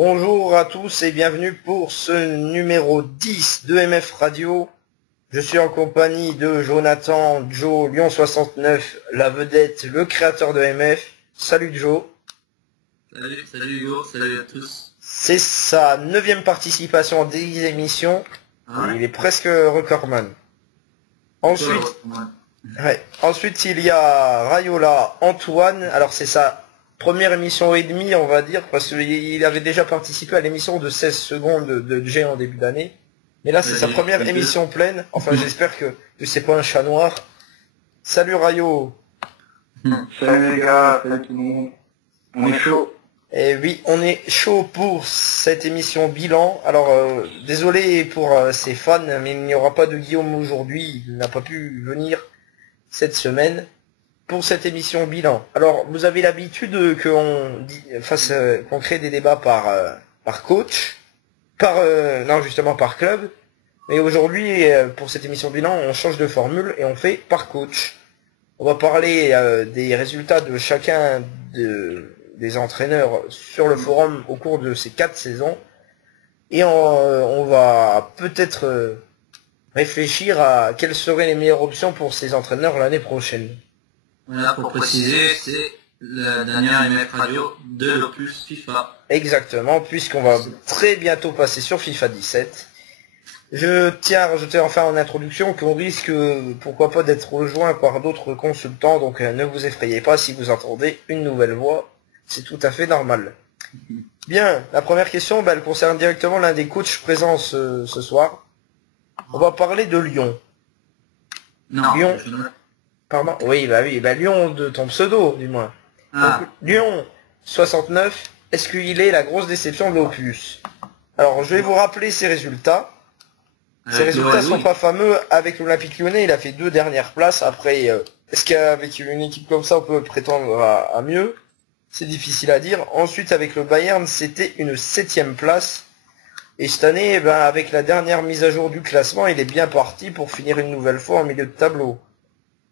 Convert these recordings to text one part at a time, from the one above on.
Bonjour à tous et bienvenue pour ce numéro 10 de MF Radio. Je suis en compagnie de Jonathan, Joe, Lyon 69, la vedette, le créateur de MF. Salut Joe. Salut Hugo, salut à tous. C'est sa 9e participation en 10 émissions. Ah ouais. Il est presque recordman. Ensuite, il y a Rayola, Antoine. Alors c'est sa première émission et demie, on va dire, parce qu'il avait déjà participé à l'émission de 16 secondes de G en début d'année. Mais là, c'est sa première émission pleine. Enfin, j'espère que c'est pas un chat noir. Salut Rayo. Salut les gars, salut tout le monde. On est chaud. Et oui, on est chaud pour cette émission bilan. Alors, désolé pour ses fans, mais il n'y aura pas de Guillaume aujourd'hui. Il n'a pas pu venir cette semaine pour cette émission bilan. Alors, vous avez l'habitude qu'on crée des débats par coach, justement par club. Mais aujourd'hui, pour cette émission bilan, on change de formule et on fait par coach. On va parler des résultats de chacun des entraîneurs sur le forum au cours de ces 4 saisons. Et on va peut-être réfléchir à quelles seraient les meilleures options pour ces entraîneurs l'année prochaine. Voilà, pour préciser, c'est la dernière MF Radio de l'Opus FIFA. Exactement, puisqu'on va très bientôt passer sur FIFA 17. Je tiens à rajouter enfin en introduction qu'on risque, pourquoi pas, d'être rejoint par d'autres consultants, donc ne vous effrayez pas si vous entendez une nouvelle voix, c'est tout à fait normal. Bien, la première question, elle concerne directement l'un des coachs présents ce soir. On va parler de Lyon. Non, Lyon. Pardon. Oui, Lyon de ton pseudo, du moins. Ah. Donc, Lyon 69, est-ce qu'il est la grosse déception de l'Opus? Alors, je vais vous rappeler ses résultats. Ses résultats sont pas fameux. Avec l'Olympique Lyonnais, il a fait 2 dernières places. Après, est-ce qu'avec une équipe comme ça, on peut prétendre à mieux? C'est difficile à dire. Ensuite, avec le Bayern, c'était une 7e place. Et cette année, avec la dernière mise à jour du classement, il est bien parti pour finir une nouvelle fois en milieu de tableau.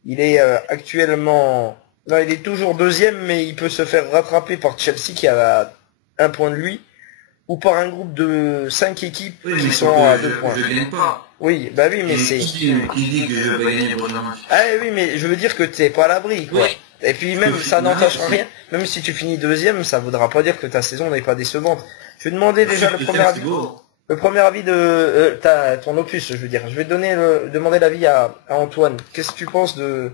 Il est actuellement... Non, il est toujours 2e, mais il peut se faire rattraper par Chelsea qui a 1 point de lui, ou par un groupe de 5 équipes qui sont à 2 points. Je gagne pas. Oui, mais c'est... Qui dit que je vais pas gagner pour le match? Ah oui, mais je veux dire que t'es pas à l'abri, quoi. Oui. Et puis même, ça n'entache rien. Même si tu finis 2e, ça voudra pas dire que ta saison n'est pas décevante. Je vais demander déjà le premier avis. Le premier avis de ton opus, je veux dire. Je vais demander l'avis à Antoine. Qu'est-ce que tu penses de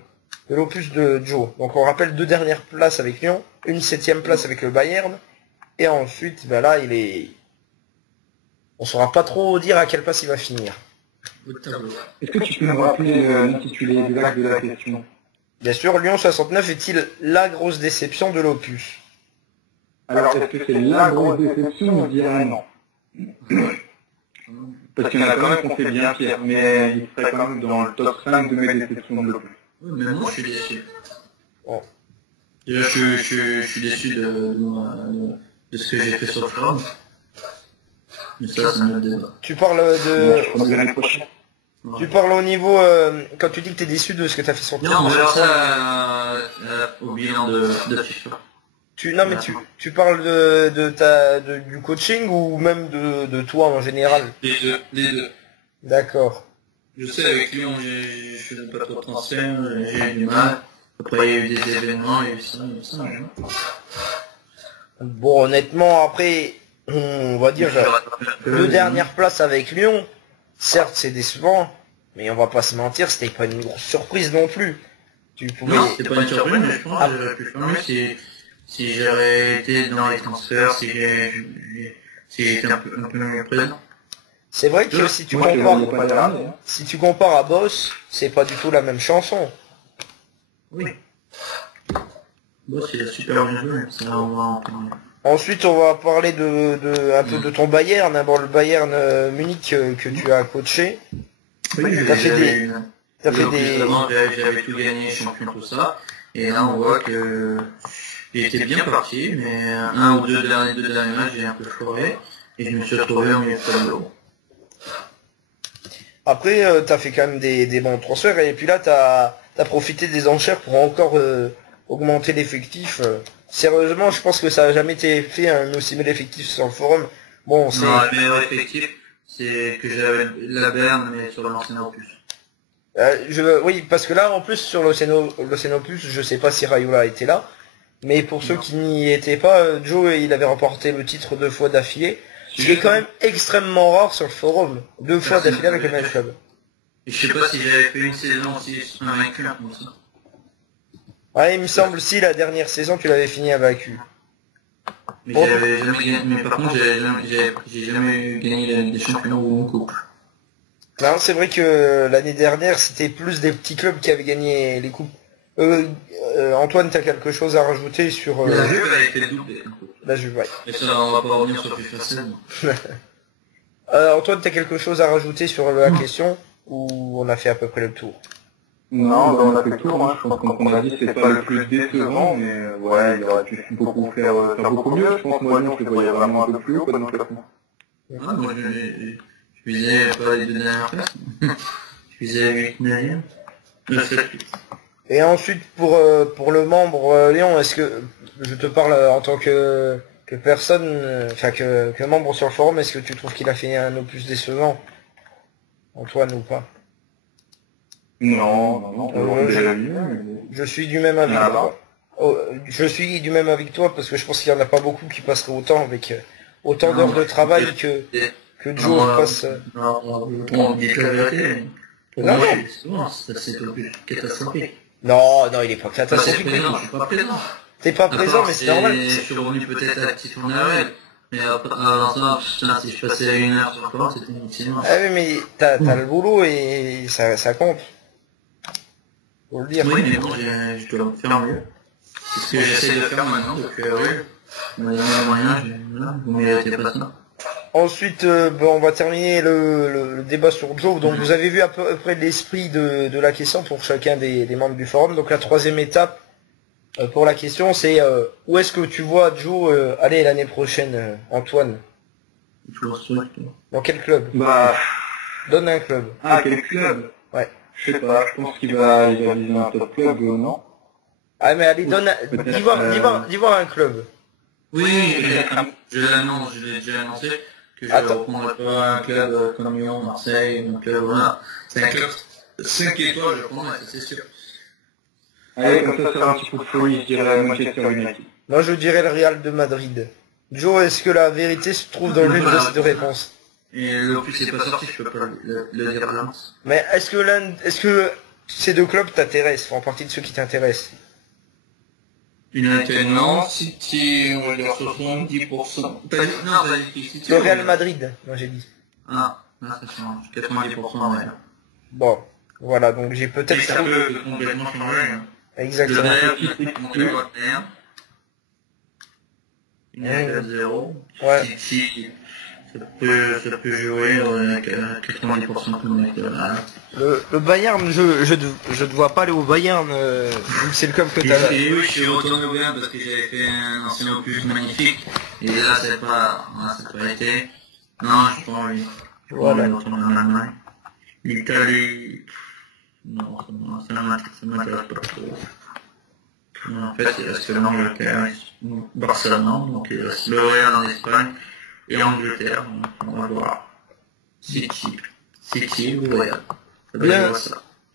l'opus de Joe? Donc on rappelle 2 dernières places avec Lyon, une 7e place avec le Bayern, et ensuite, là, on saura pas trop dire à quelle place il va finir. Est-ce que tu peux me rappeler l'intitulé exact de la question? Bien sûr, Lyon 69 est-il la grosse déception de l'opus? Alors, est-ce que c'est la grosse déception? Je dirais non. Parce qu'il y en a quand même qu'on fait bien pire, mais il serait quand même dans le top 5 de mes déceptions de l'opus. Oui, mais moi je suis déçu. Bon. Déjà, je suis déçu de ce que j'ai fait sur le forum. Mais ça, c'est un autre débat. Tu parles de... Je pense l'année prochaine. Tu parles au niveau... quand tu dis que t'es déçu de ce que t'as fait sur le Non, on forum. verra ça au bilan de FIFA. Tu parles du coaching ou même de toi en général? Les deux. D'accord. Je sais, avec Lyon, je faisais pas trop de transferts, j'ai eu du mal. Après, il y a eu des événements, il y a eu ça. Bon, honnêtement, après, on va dire 2 dernières places avec Lyon. Certes, c'est décevant, mais on va pas se mentir, c'était pas une grosse surprise non plus. Tu pouvais... Non, c'était pas une surprise, mais je pense que j'aurais pu faire mieux si j'aurais été dans les transferts, si j'ai été un peu mieux présent. C'est vrai que si tu compares à Boss, c'est pas du tout la même chanson. Oui. Bon, c'est super bien joué, ça on va en parler. Ensuite, on va parler un peu de ton Bayern, d'abord le Bayern Munich que tu as coaché. Oui, j'avais tout gagné, champion, tout ça. Et là, on voit que il était bien parti, mais un ou deux derniers matchs, j'ai un peu foiré. Et je me suis retrouvé au milieu de tableau. Après, t'as fait quand même des bons transferts, et puis là, t'as profité des enchères pour encore augmenter l'effectif. Sérieusement, je pense que ça a jamais été fait un aussi bel effectif sur le forum. Bon, c'est... Non, le meilleur effectif, c'est que j'avais la Berne, mais sur l'ancien opus. Oui, parce que là, en plus, sur l'Océanopus, je sais pas si Rayola était là, mais pour ceux qui n'y étaient pas, Joe, il avait remporté le titre 2 fois d'affilée, ce qui est quand même extrêmement rare sur le forum. 2 fois d'affilée avec le même club. Et je sais pas si j'avais fait une saison aussi invaincu comme ça. Ouais, il me semble si la dernière saison, tu l'avais fini invaincu. Mais j'avais jamais gagné, mais par contre, j'ai jamais gagné la Ligue des Champions ou une coupe. Non, c'est vrai que l'année dernière, c'était plus des petits clubs qui avaient gagné les coupes. Antoine, t'as quelque chose à rajouter sur... La Juve avait fait le double. La Juve, ouais. Mais ça, on va pas revenir sur FIFA 16. Antoine, t'as quelque chose à rajouter sur la question ou on a fait à peu près le tour? Non, on a fait le tour, hein. Je pense qu'on a dit que c'est pas le plus décevant, mais ouais, il aurait pu beaucoup faire beaucoup mieux. Je pense que moi, Lyon, je le voyais vraiment un peu plus haut dans le classement. Ah, moi, je visais pas les 2 dernières places. Je visais 8 9e. 7. Et ensuite, pour le membre Lyon, est-ce que je te parle en tant que personne, enfin que membre sur le forum, est-ce que tu trouves qu'il a fait un opus décevant, Antoine, ou pas? Non, je suis du même avis. Je suis du même avis que toi parce que je pense qu'il y en a pas beaucoup qui passeraient autant avec autant d'heures de travail que Joe passe. On dit la vérité. Non, c'est opus catastrophique. Non, il est pas catastrophique. Je suis pas présent. T'es pas présent, mais c'est normal. Je suis revenu peut-être à la petite tournée, mais avant ça, putain, si je passais 1 heure sur le forum, c'était inutile. Ah oui, mais t'as le boulot et ça compte. Faut le dire. Oui, mais bon, je dois faire mieux. C'est ce que j'essaie de faire maintenant depuis avril. On m'a donné les moyens, vous méritez pas ça. Ensuite, on va terminer le débat sur Joe. Donc vous avez vu à peu près l'esprit de la question pour chacun des membres du forum. Donc la troisième étape pour la question, c'est où est-ce que tu vois Joe aller l'année prochaine, Antoine? Dans quel club? Donne un club. Ah, quel club? Ouais. Je sais pas, je pense qu'il va viser un top club, non? Ah mais allez, dis voir un club. Oui, je l'annonce, je l'ai déjà annoncé, que je ne reprendrai pas un club comme Lyon, Marseille, donc voilà. C'est un club 5 étoiles, je prendrai, ça c'est sûr. Allez, comme ça, c'est un petit coup de folie, je dirais Manchester United. Moi, je dirais le Real de Madrid. Joe, est-ce que la vérité se trouve dans l'une de ces deux réponses? Et l'opus n'est pas sorti, je peux pas le dire là. Mais est-ce que ces deux clubs t'intéressent, font partie de ceux qui t'intéressent? United, non. City, on va dire 70%. Non, t'as dit City. Le Real Madrid, moi j'ai dit. Ah, là ça change. 90%, ouais. Bon, voilà, donc j'ai peut-être... Ça peut complètement changer. Exactement. United 0. Ouais. City, ça peut jouer avec 90% comme le Bayern, je ne vois pas aller au Bayern, vu que c'est le club que t'as. Et oui, je suis retourné au Bayern parce que j'avais fait un ancien opus magnifique. Et là, ça n'a pas été. Non, je pense oui. Voilà. Je retourne en Allemagne. L'Italie, non, ça m'intéresse pas trop. En fait, il reste l'Angleterre, Barcelone, donc il reste le Real en Espagne et Angleterre, on va voir. City ou Real. Bien,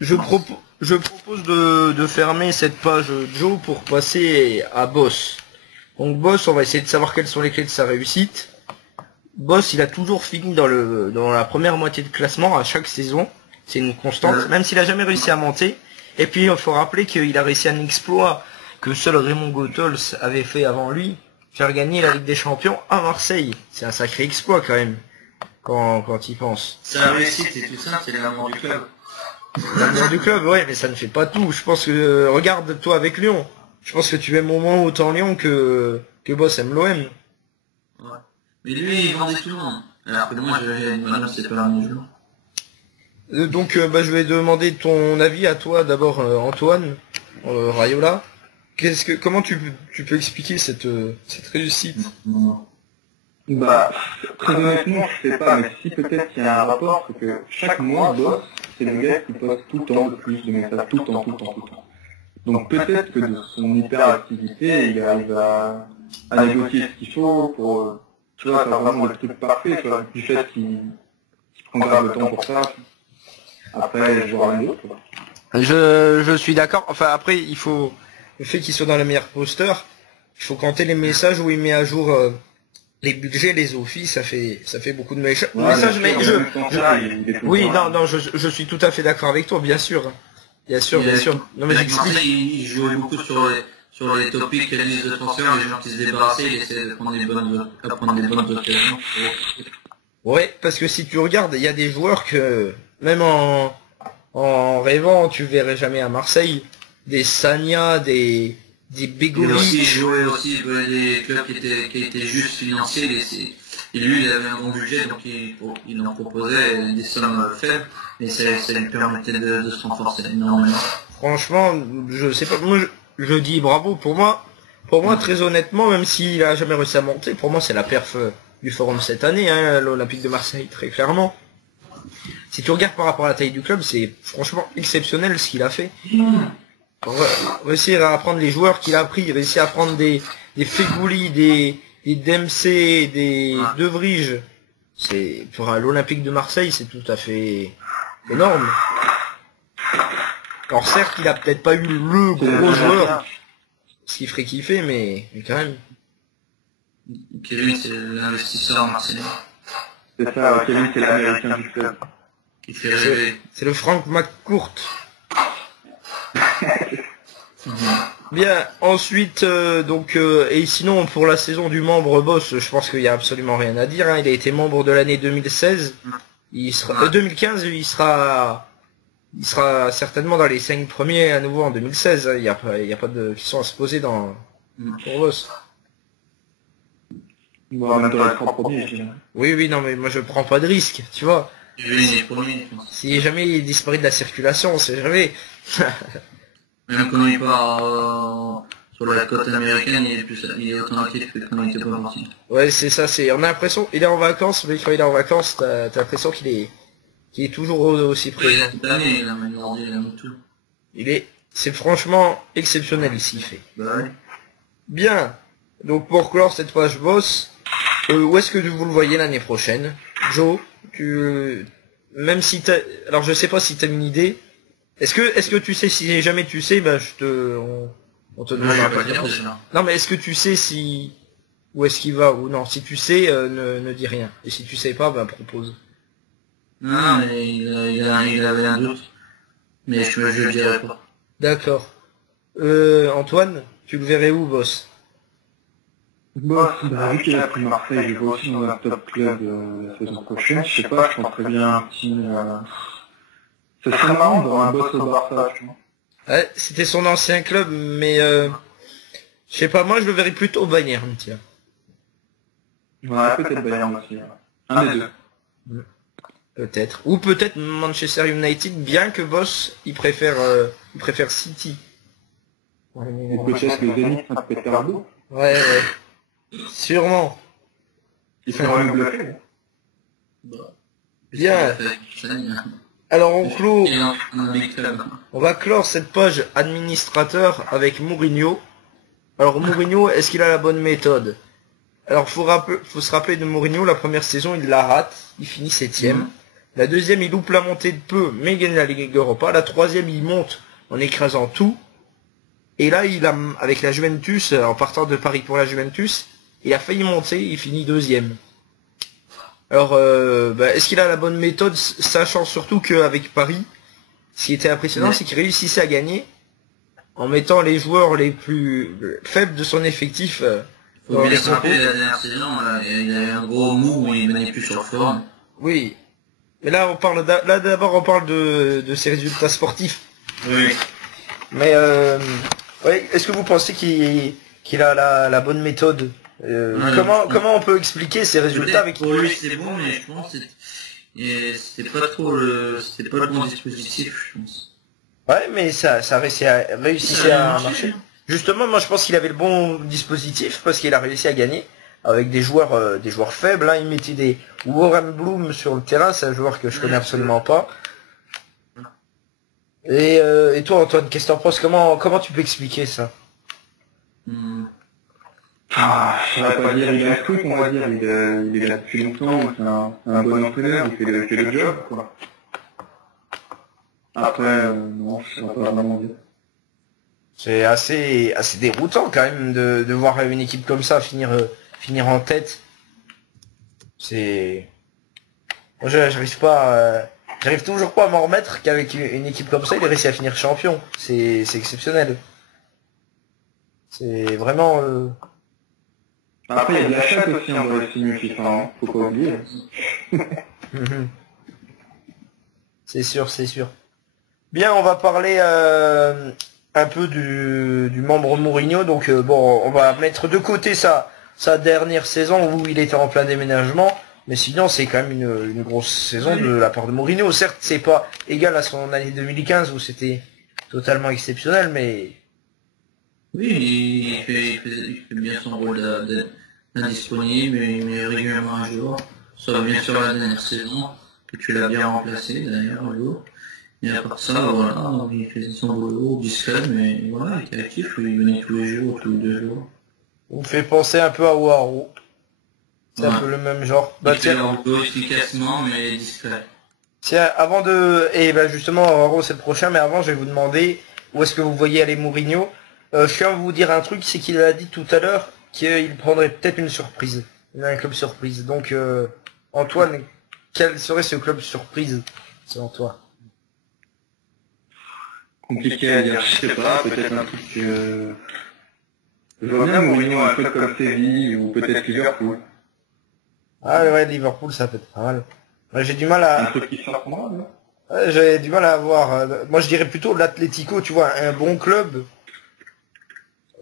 je propose de fermer cette page Joe pour passer à Boss. Donc Boss, on va essayer de savoir quelles sont les clés de sa réussite. Boss, il a toujours fini dans la première moitié de classement à chaque saison. C'est une constante, même s'il a jamais réussi à monter. Et puis, il faut rappeler qu'il a réussi un exploit que seul Raymond Goethals avait fait avant lui, faire gagner la Ligue des Champions à Marseille. C'est un sacré exploit quand même, quand il pense. Sa réussite et tout ça, c'est l'amour du club. L'amour du club, ouais, mais ça ne fait pas tout. Je pense que, regarde-toi avec Lyon. Je pense que tu aimes au moins autant Lyon que Boss aime l'OM. Ouais. Mais lui, il vendait tout le monde. Alors que moi, c'est pas un jeu. Donc, je vais demander ton avis à toi d'abord, Antoine, Rayola. Comment tu peux expliquer cette réussite? Très honnêtement, je sais pas, mais si peut-être qu'il y a un rapport, c'est que chaque mois, Boss, c'est le gars qui poste tout le temps le plus de messages, tout le temps. Donc peut-être que de son hyperactivité, il arrive à négocier ce qu'il faut pour, tu vois, faire vraiment le truc parfait, tu vois, du fait qu'il prend grave le temps pour ça. Après, je vois rien d'autre, quoi. Je suis d'accord. Enfin, après, il faut... Le fait qu'il soit dans les meilleurs posters, il faut compter les messages où il met à jour les budgets, les offices, ça fait beaucoup de messages. Ouais, mais Oui, non, je suis tout à fait d'accord avec toi, bien sûr. Bien sûr. Non, mais j'explique. Il jouait beaucoup sur les topics, les listes de transfert, les gens qui se débarrassaient, il essayait de prendre des bonnes occasions. Ouais, parce que si tu regardes, il y a des joueurs que, même en rêvant, tu verrais jamais à Marseille. Des Sagna, des Begovic. Il jouait aussi des clubs qui étaient juste financiers, et lui, il avait un bon budget, donc il en proposait des sommes faibles, mais ça lui permettait de se renforcer énormément. Franchement, je sais pas, moi je dis bravo pour moi, très honnêtement, même s'il a jamais réussi à monter, pour moi c'est la perf du forum cette année, hein, l'Olympique de Marseille, très clairement. Si tu regardes par rapport à la taille du club, c'est franchement exceptionnel ce qu'il a fait. Réussir à apprendre les joueurs qu'il a pris, réussir à prendre des Fegouli, des Dempsey, des De Vrij, c'est pour l'Olympique de Marseille, c'est tout à fait énorme. Alors certes, il a peut-être pas eu le gros joueur, ce qui ferait kiffer, mais quand même. Kevin, c'est l'investisseur marseillais. C'est ça, Kevin, c'est l'américain du club. Qui fait rêver. C'est le Frank McCourt. Bien, ensuite, et sinon, pour la saison du membre boss, je pense qu'il n'y a absolument rien à dire, hein. Il a été membre de l'année 2016. 2015, il sera certainement dans les 5 premiers à nouveau en 2016. Hein. Il y a pas de questions à se poser pour boss. Bon, même dans les 3 premiers, je dirais. Oui, non, mais moi je prends pas de risque, tu vois. Les premiers, je pense. Si jamais il disparaît de la circulation, on sait jamais. Même quand il part sur la côte américaine, il est autant actif que quand il était pas parti. Ouais, c'est ça, on a l'impression, il est en vacances, mais quand il est en vacances, t'as l'impression qu'il est toujours aussi présent. Cette année, il a amélioré, il a mis tout. C'est franchement exceptionnel ici, il fait. Bah ouais. Bien. Donc pour clore cette page boss, où est-ce que vous le voyez l'année prochaine? Joe, même si alors je sais pas si t'as une idée. Est-ce que tu sais, si jamais tu sais, bah on te demande. Non, mais est-ce que tu sais où est-ce qu'il va ou non? Si tu sais, ne dis rien. Et si tu sais pas, bah propose. Non, mais il avait un doute. Mais je le dirai pas. D'accord. Antoine, tu le verrais où, boss? Boss, vu qu'il a pris Marseille, je le vois aussi dans un top club la saison prochaine. Je sais pas, je pense très bien un petit... Ce serait marrant d'avoir un boss au Barça, tu vois. Ouais, c'était son ancien club, mais je sais pas, moi je le verrais plutôt au Bayern, tiens. Ouais, peut-être Bayern aussi. Un des deux. Peut-être. Ou peut-être Manchester United, bien que boss, il préfère City. Ou peut-être le Zenit Saint-Pétersbourg. Ouais. Sûrement. Ils sont même bluffés. Bien. Alors on va clore cette page administrateur avec Mourinho. Alors Mourinho, est-ce qu'il a la bonne méthode? Alors faut se rappeler de Mourinho, la première saison il la rate, il finit 7ème. La deuxième il loupe la montée de peu, mais il gagne la Ligue Europa. La troisième il monte en écrasant tout. Et là avec la Juventus, en partant de Paris pour la Juventus, il a failli monter, il finit 2ème. Alors, est-ce qu'il a la bonne méthode, sachant surtout qu'avec Paris, ce qui était impressionnant, c'est qu'il réussissait à gagner en mettant les joueurs les plus faibles de son effectif dans les compos. La dernière saison, il y a eu un gros mou où il venait plus sur forme. Oui, mais là d'abord on parle de ses résultats sportifs. Oui. Mais est-ce que vous pensez qu'il a la bonne méthode? Comment on peut expliquer ces résultats avec pour lui c'est bon, mais je pense que c'est pas le bon dispositif, je pense. Ouais, mais ça réussissait à marcher. Justement, moi je pense qu'il avait le bon dispositif parce qu'il a réussi à gagner avec des joueurs faibles. Hein. Il mettait des Warren Bloom sur le terrain, c'est un joueur que je connais absolument pas. Et toi, Antoine, qu'est-ce que t'en penses? Comment tu peux expliquer ça? Hmm. Je ne pas dire il a un truc, on va dire, il est là depuis longtemps, c'est un bon entraîneur, il fait le job, quoi. Après, non, je ne sais pas vraiment dire. C'est assez déroutant quand même de voir une équipe comme ça finir en tête. C'est, moi, j'arrive toujours pas à m'en remettre qu'avec une équipe comme ça, il est réussi à finir champion. C'est exceptionnel. C'est vraiment. Après, il y a de la chatte aussi dans les films FIFA, hein, faut pas oublier. Mhm. C'est sûr, c'est sûr. Bien, on va parler un peu du membre Mourinho. Donc bon, on va mettre de côté sa dernière saison où il était en plein déménagement. Mais sinon, c'est quand même une grosse saison de la part de Mourinho. Certes, c'est pas égal à son année 2015 où c'était totalement exceptionnel, mais Oui, il fait bien son rôle d'indisponible, mais il met régulièrement un jour. Sauf bien sûr la dernière saison, que tu l'as bien remplacé d'ailleurs, Hugo. Et à part ça, voilà, il faisait son boulot discret, mais voilà, il était actif, il venait tous les jours, tous les 2 jours. on fait penser un peu à Waro. C'est un Ouais. peu le même genre. Il Bah fait tiens, leur boulot efficacement, mais discret. tiens, avant de... Et ben justement, Waro c'est le prochain, mais avant je vais vous demander où est-ce que vous voyez aller Mourinho. Je tiens à vous dire un truc, c'est qu'il a dit tout à l'heure qu'il prendrait peut-être une surprise. Il a un club surprise. Donc Antoine, quel serait ce club surprise selon toi? Compliqué à dire, je sais pas, peut-être un truc, je vois bien Mourinho, un club comme Séville, ou peut-être Liverpool. Ah ouais, Liverpool ça peut être pas mal. Moi j'ai du mal Un à... truc qui sort pour moi, non? Ouais, j'ai du mal à avoir... moi je dirais plutôt l'Atlético, tu vois, un bon club.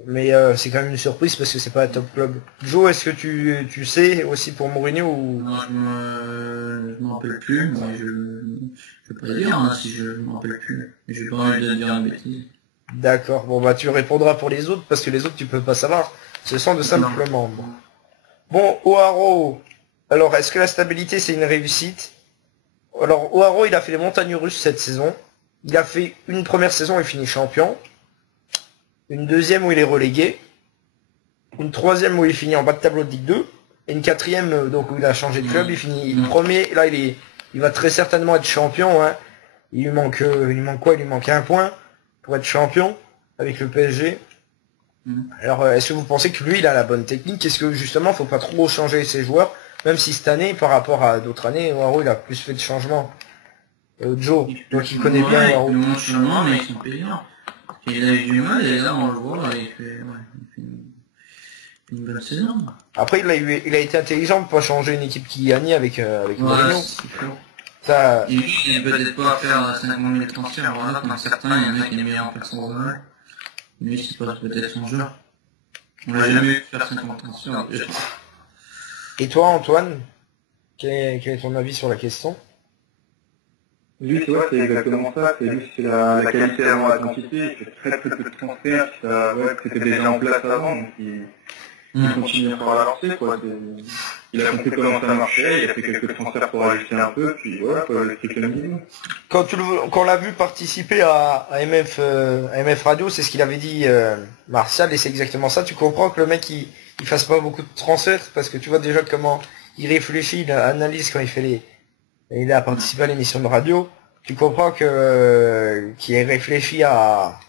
Mais c'est quand même une surprise parce que c'est pas un top club. Joe, est-ce que tu sais aussi pour Mourinho ou... Non, je m'en rappelle plus, mais je peux pas dire hein, si je m'en rappelle plus. J'ai pas envie de dire une bêtise. D'accord, bon bah tu répondras pour les autres parce que les autres tu peux pas savoir. Ce sont de Non. simples membres. Bon, O'Haro, alors est-ce que la stabilité c'est une réussite? Alors O'Haro il a fait les montagnes russes cette saison. Il a fait une première saison, il finit champion. Une deuxième où il est relégué. Une troisième où il finit en bas de tableau de Ligue 2. Et une quatrième donc où il a changé de club, il finit Non. premier. Là il va très certainement être champion. Hein. Il lui manque quoi? Il lui manque un point pour être champion avec le PSG. Mm. Alors, est-ce que vous pensez que lui, il a la bonne technique? Est-ce que justement, faut pas trop changer ses joueurs, même si cette année, par rapport à d'autres années, Waro, il a plus fait de changements. Joe, toi qui connais bien Ouais, il fait Waro. moins chemin, mais ils sont payants. Il a eu du mal, et là on le voit, il fait une bonne saison. Après, il a été intelligent de pas changer une équipe qui gagnait avec Voilà, Mourinho. c'est ce qu'il faut. Ça, Et lui, il est peut-être pas à faire 50 000 transferts, voilà, comme certains, il y en a qui aiment bien en faire son jeu. Lui, c'est pas peut-être son jeu. On l'a jamais vu faire 50 transferts, déjà. et toi, Antoine, quel est ton avis sur la question? Lui, tu vois, c'est exactement ça, c'est lui, c'est la qualité avant la quantité, il fait très peu de transferts, ouais, c'était déjà en place avant, donc il continue à faire la lancée, quoi. Il a compris comment ça marchait, il a fait quelques transferts pour ajuster un peu, puis voilà, quoi, le truc le minimum. Quand on l'a vu participer à MF Radio, c'est ce qu'il avait dit Martial, et c'est exactement ça. Tu comprends que le mec il fasse pas beaucoup de transferts parce que tu vois déjà comment il réfléchit, il analyse quand il a participé à l'émission de radio. Tu comprends que qu'il ait réfléchi à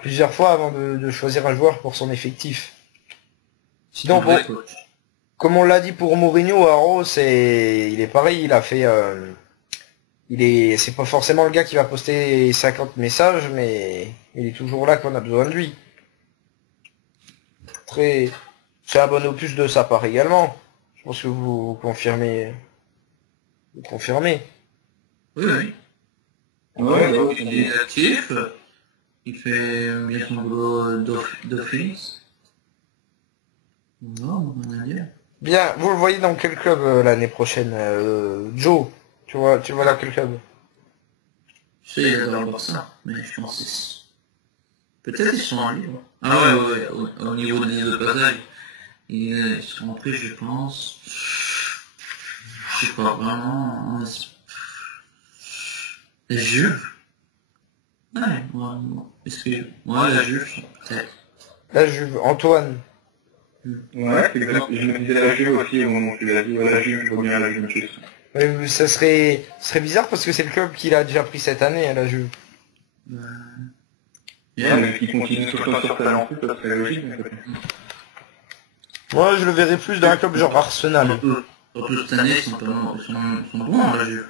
plusieurs fois avant de choisir un joueur pour son effectif. Sinon bon, comme on l'a dit pour Mourinho, Haro, il est pareil, il a fait c'est pas forcément le gars qui va poster 50 messages, mais il est toujours là quand on a besoin de lui. Très, c'est un bon opus de sa part également. Je pense que vous confirmez, vous confirmez. Oui, oui. Ouais, Ouais, ouais, il est actif, il fait bien son boulot d'office. Non, on a dire. Bien, vous le voyez dans quel club l'année prochaine, Joe? Tu vois dans quel club? Je sais, il adore le Barça, mais je pense peut-être ils sont en libre. Ah ouais, ouais, au niveau des autres passages, ils sont en prix, je pense. Je sais pas vraiment. Les Juves. Ouais, est-ce que... Ouais, la Juve, peut-être. La Juve, Antoine. Ouais, c'est exact. Je me disais la Juve aussi au moment où tu l'as dit. Ouais, la Juve, je vois bien la Juventus. Mais ce serait bizarre parce que c'est le club qu'il a déjà pris cette année, hein, la Juve. Ouais, mais qui continue tout le temps sur talentueux, ça serait logique. Mais Moi, je le verrais plus dans un club genre Arsenal. Surtout cette année, ils sont bons, la Juve.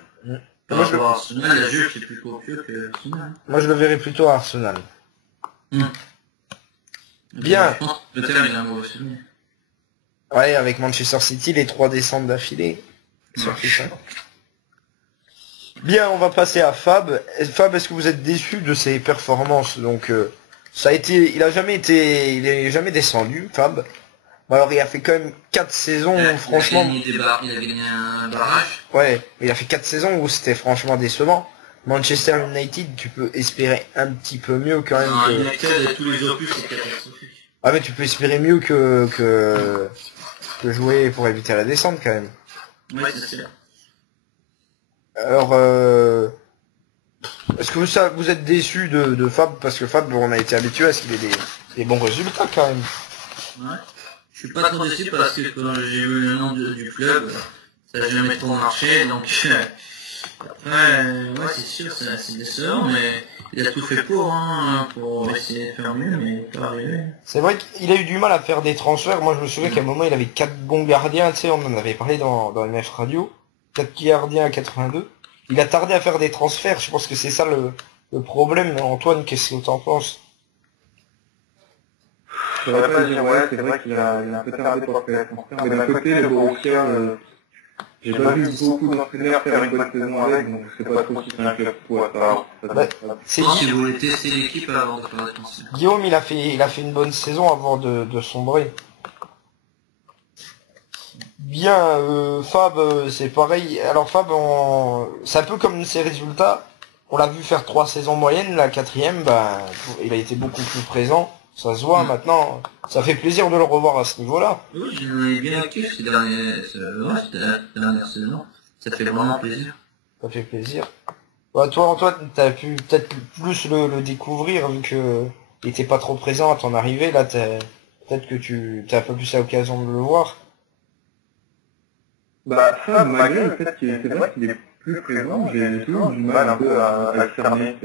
Par Moi, je, rapport à Arsenal, la Juve, c'est plus copieux que Arsenal. moi, je le verrais plutôt à Arsenal. Bien. Bien. Je pense que le thème, il a un mauvais souvenir. Ouais, avec Manchester City, les 3 descentes d'affilée. Sur FIFA. Bien, on va passer à Fab. Fab, est-ce que vous êtes déçu de ses performances? Donc, ça a été, il est jamais descendu, Fab. Alors, il a fait quand même 4 saisons, franchement. Il a gagné un barrage. Ouais, il a fait 4 saisons où c'était franchement décevant. Manchester United, tu peux espérer un petit peu mieux quand même. Non, United, tous les opus, c'est catastrophique. Ah, mais tu peux espérer mieux que jouer pour éviter la descente quand même. Ouais, c'est sûr. Alors, est-ce que vous êtes déçu de Fab? Parce que Fab, on a été habitué à ce qu'il ait des bons résultats quand même. Ouais. Je suis pas trop déçu parce que quand j'ai eu le nom du club, ça n'a jamais trop marché, donc après, ouais, c'est sûr, c'est décevant, mais il a tout fait pour essayer de faire mieux, mais il pas arrivé. C'est vrai qu'il a eu du mal à faire des transferts. Moi, je me souviens qu'à un moment, il avait 4 bons gardiens, tu sais, on en avait parlé dans MF Radio. 4 gardiens à 82. Il a tardé à faire des transferts, je pense que c'est ça le problème. Antoine, qu'est-ce que t'en penses? je saurais pas dire, ouais, c'est vrai qu'il a un peu tardé pour faire la transfert. Mais d'un côté, le Borussia, j'ai pas vu beaucoup d'entraîneurs faire une bonne saison avec, donc je sais pas trop si c'est un club pour ça. C'est Je pense qu'il voulait tester l'équipe avant de faire la transfert. Guillaume, il a fait une bonne saison avant de sombrer. Bien, Fab, c'est pareil. Alors Fab, c'est un peu comme ses résultats. On l'a vu faire 3 saisons moyennes, la 4e, ben, il a été beaucoup plus présent. Ça se voit maintenant. Ça fait plaisir de le revoir à ce niveau-là. Oui, j'ai bien actif ces dernières saisons. Ça fait vraiment plaisir. Ça fait plaisir. Bah, toi, Antoine, t'as pu peut-être plus le découvrir vu que il était pas trop présent à ton arrivée. Là, peut-être que t'as un peu plus l'occasion de le voir. Bah, ça, malgré le fait qu'il c'est vrai qu'il est plus présent, j'ai toujours du mal un peu à le cerner.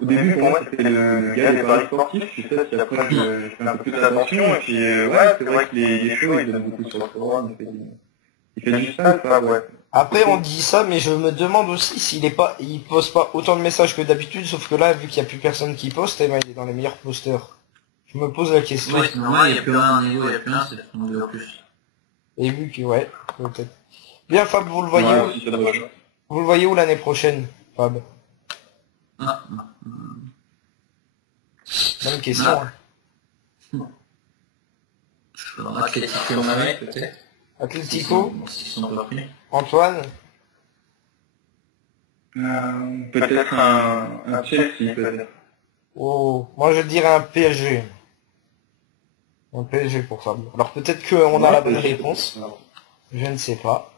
Au début, pour moi, c'était le gars des paris sportifs, tu sais, puis après, je fais un peu plus attention, et puis, ouais, c'est vrai qu'il est chaud, il donne beaucoup sur le forum, il fait du sale, ça, ouais. Après, on dit ça, mais je me demande aussi il poste pas autant de messages que d'habitude, sauf que là, vu qu'il y a plus personne qui poste, eh ben, il est dans les meilleurs posteurs. Je me pose la question. Oui, c'est normal, il n'y a plus rien au niveau, il n'y a plus rien, c'est le en plus. Et vu que, ouais, peut-être. Bien, Fab, vous le voyez Ouais, où? si, ça doit être. Vous le voyez où l'année prochaine, Fab? Bonne question. Ah. Hein. Atlético Madrid, peut-être. Atlético, S'ils sont pas pris. Antoine, Peut-être un Chelsea, peut-être. oh, moi je dirais un PSG. Un PSG pour Fab. Alors peut-être qu'on a la bonne réponse. Je ne sais pas.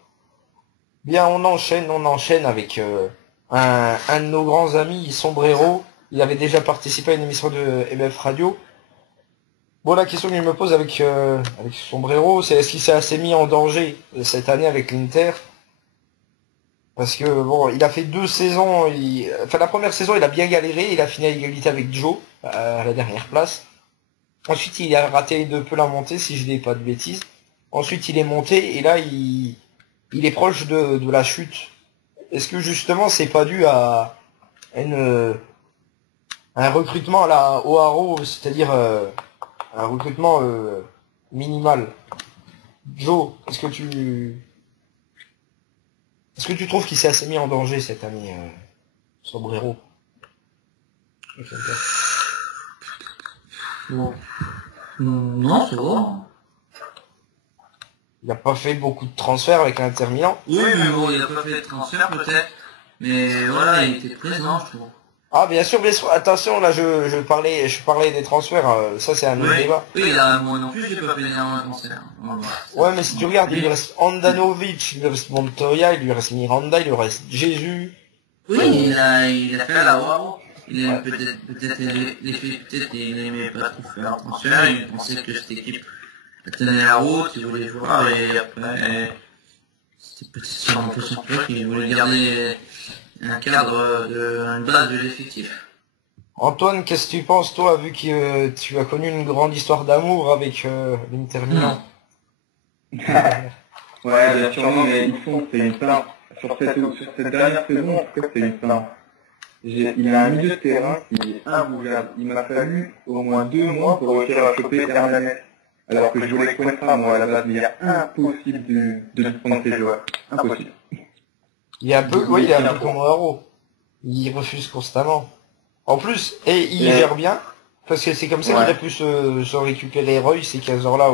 Bien, on enchaîne avec un de nos grands amis, Sombrero. Il avait déjà participé à une émission de MF Radio. Bon, la question qu'il me pose avec Sombrero, c'est est-ce qu'il s'est assez mis en danger cette année avec l'Inter? Parce que bon, il a fait 2 saisons, enfin la première saison il a bien galéré, il a fini à égalité avec Joe à la dernière place. Ensuite il a raté de peu la montée si je dis pas de bêtises. Ensuite il est monté et là il est proche de la chute. Est-ce que justement c'est pas dû à un recrutement à la O'Haro, c'est-à-dire un recrutement minimal? Joe, est-ce que tu trouves qu'il s'est assez mis en danger cette année, Sombrero? Non. Non, c'est bon. Il n'a pas fait beaucoup de transferts avec l'Inter Milan. Oui, mais bon, il a pas fait de transfert peut-être. Mais voilà, il était présent, je trouve. Ah, bien sûr, attention, là, je parlais des transferts, ça c'est un autre débat. Oui, là, moi non plus, j'ai pas fait énormément de transferts. Ouais, mais si tu regardes, il lui reste Andanovic, il lui reste Montoya, il lui reste Miranda, il lui reste Jésus. Oui, il a fait la Waro. il aime peut-être il n'aimait pas trop faire un transfert, il pensait que cette équipe tenait la route, il voulait voir, et après, c'était peut-être sur un peu son truc, il voulait garder un cadre, une base de l'effectif. Antoine, qu'est-ce que tu penses, toi, vu que tu as connu une grande histoire d'amour avec l'Inter Milan? Ouais, bien sûr, non, mais ils font, c'est une plainte. Sur cette dernière saison, en tout cas, c'est une plainte. Il a un milieu de terrain qui est imbougeable. Il m'a fallu au moins 2 mois pour réussir à choper Hernandez. Alors que je voulais Cuenca, moi, à la base, mais il est impossible de prendre ses joueurs. Impossible. Il est un peu, oui, il est un peu comme Moaro. Il refuse constamment. En plus, et il gère bien, parce que c'est comme ça qu'il a pu se récupérer Royce et Cazorla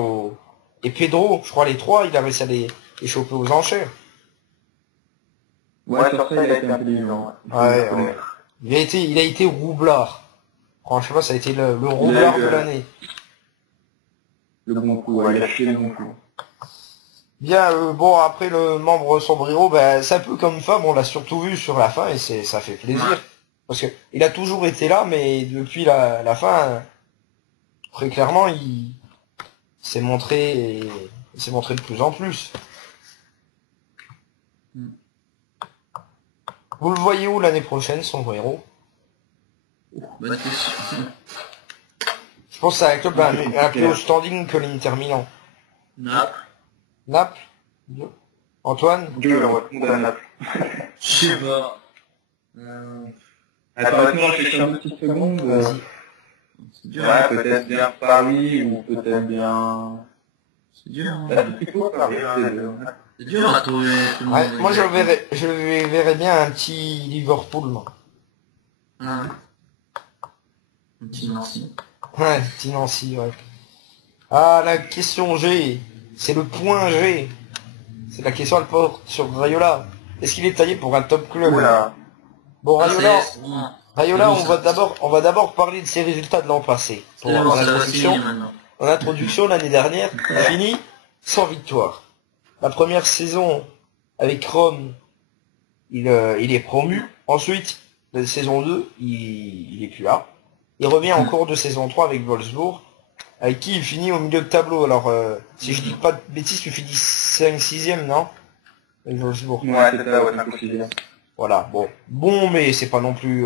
et Pedro, je crois les trois, il a réussi à les choper aux enchères. Ouais, sur ça, il a été intelligent. Ouais. Il a été roublard. Franchement, ça a été le roublard de l'année. Le bon coup, ouais, il a chié le bon coup. Bien, bon, après le membre sombrero, ben, c'est un peu comme Fab, on l'a surtout vu sur la fin et ça fait plaisir. Parce que il a toujours été là, mais depuis la fin, très clairement, il s'est montré de plus en plus. Vous le voyez où l'année prochaine, sombrero? Bonne question. Je pense que c'est un club un plus haut standing que l'Inter Milan. Naples. Naples? Antoine? Dieu le retourne à Naples. Je sais pas. Attends, laisse-moi réfléchir une petite seconde. C'est dur, ouais, peut-être bien Paris ou peut-être bien... C'est dur, hein. C'est plutôt Paris, c'est dur à trouver tout le monde. Ouais, moi je verrais bien un petit Liverpool, moi. Ah ouais. Un petit Nancy. Ouais, petit Nancy, ouais. Ah, la question G, c'est le point G. C'est la question elle porte sur Raiola. Est-ce qu'il est taillé pour un top club? Bon, Raiola, on va d'abord parler de ses résultats de l'an passé. En introduction, l'année dernière, il finit sans victoire. La première saison avec Rome, il est promu. Ensuite, la saison 2, il est plus là. Il revient en cours de saison 3 avec Wolfsburg, avec qui il finit au milieu de tableau. Alors, si je dis pas de bêtises, tu finis 5-6ème, non? Avec Wolfsburg. Ouais, c'est ça, ouais, 5-6ème. Voilà, bon, mais c'est pas non plus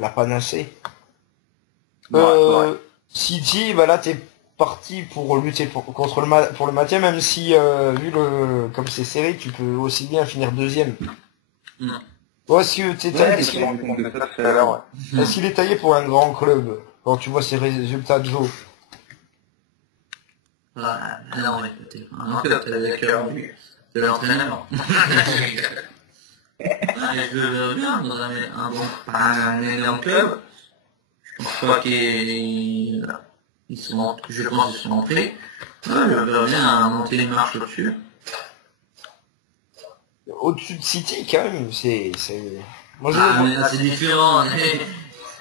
la panacée. City, bah là t'es parti pour lutter pour le maintien, même si comme c'est serré, tu peux aussi bien finir deuxième. Est-ce qu'il est taillé pour un grand club quand tu vois ses résultats de jeu? Non, mais t'es d'accord de l'entraîneur. Je veux bien dans un énorme club. Je pense pas qu'ils sont, je pense qu'ils sont entrés. Ouais, je veux bien monter une marche au-dessus. Au-dessus de City, quand même, Moi, c'est différent.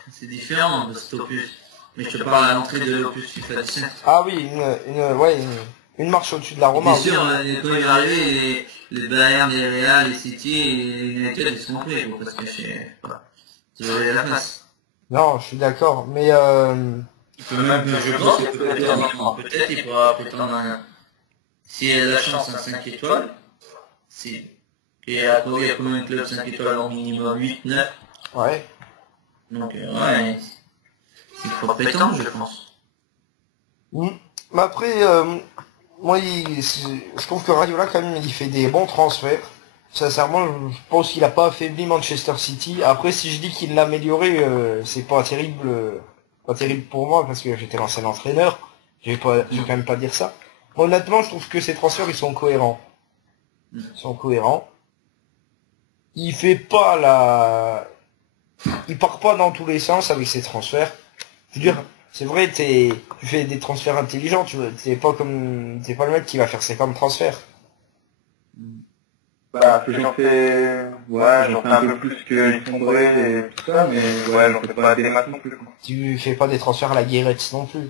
C'est différent de cet opus. Mais je te parle à l'entrée de l'opus FIFA 17. Ah oui, une marche au-dessus de la Roma. Bien sûr, quand il est arrivé, les Bayern, les Real, les City et les United, ils sont entrés, parce que ils avaient la place. Non, je suis d'accord, mais il peut même, je pense qu'il peut peut-être il pourra prétendre s'il a la chance un 5 étoiles, il y a combien de clubs 5 étoiles en minimum 8, 9? Ouais. Donc, ouais, il faut prétendre, je pense. Mais après, moi, je trouve que Raiola, quand même, il fait des bons transferts. Sincèrement, je pense qu'il a pas affaibli Manchester City. Après, si je dis qu'il l'a amélioré, c'est pas terrible pour moi, parce que j'étais l'ancien entraîneur. Je vais quand même pas dire ça. Honnêtement, je trouve que ces transferts, ils sont cohérents. Il fait pas il part pas dans tous les sens avec ses transferts. Je veux dire, c'est vrai, tu fais des transferts intelligents, t'es pas le mec qui va faire 50 transferts. Bah, j'en fais un peu plus que Sombré et tout ça, mais ouais, j'en fais pas des masses non plus. Tu fais pas des transferts à la Guéretz non plus.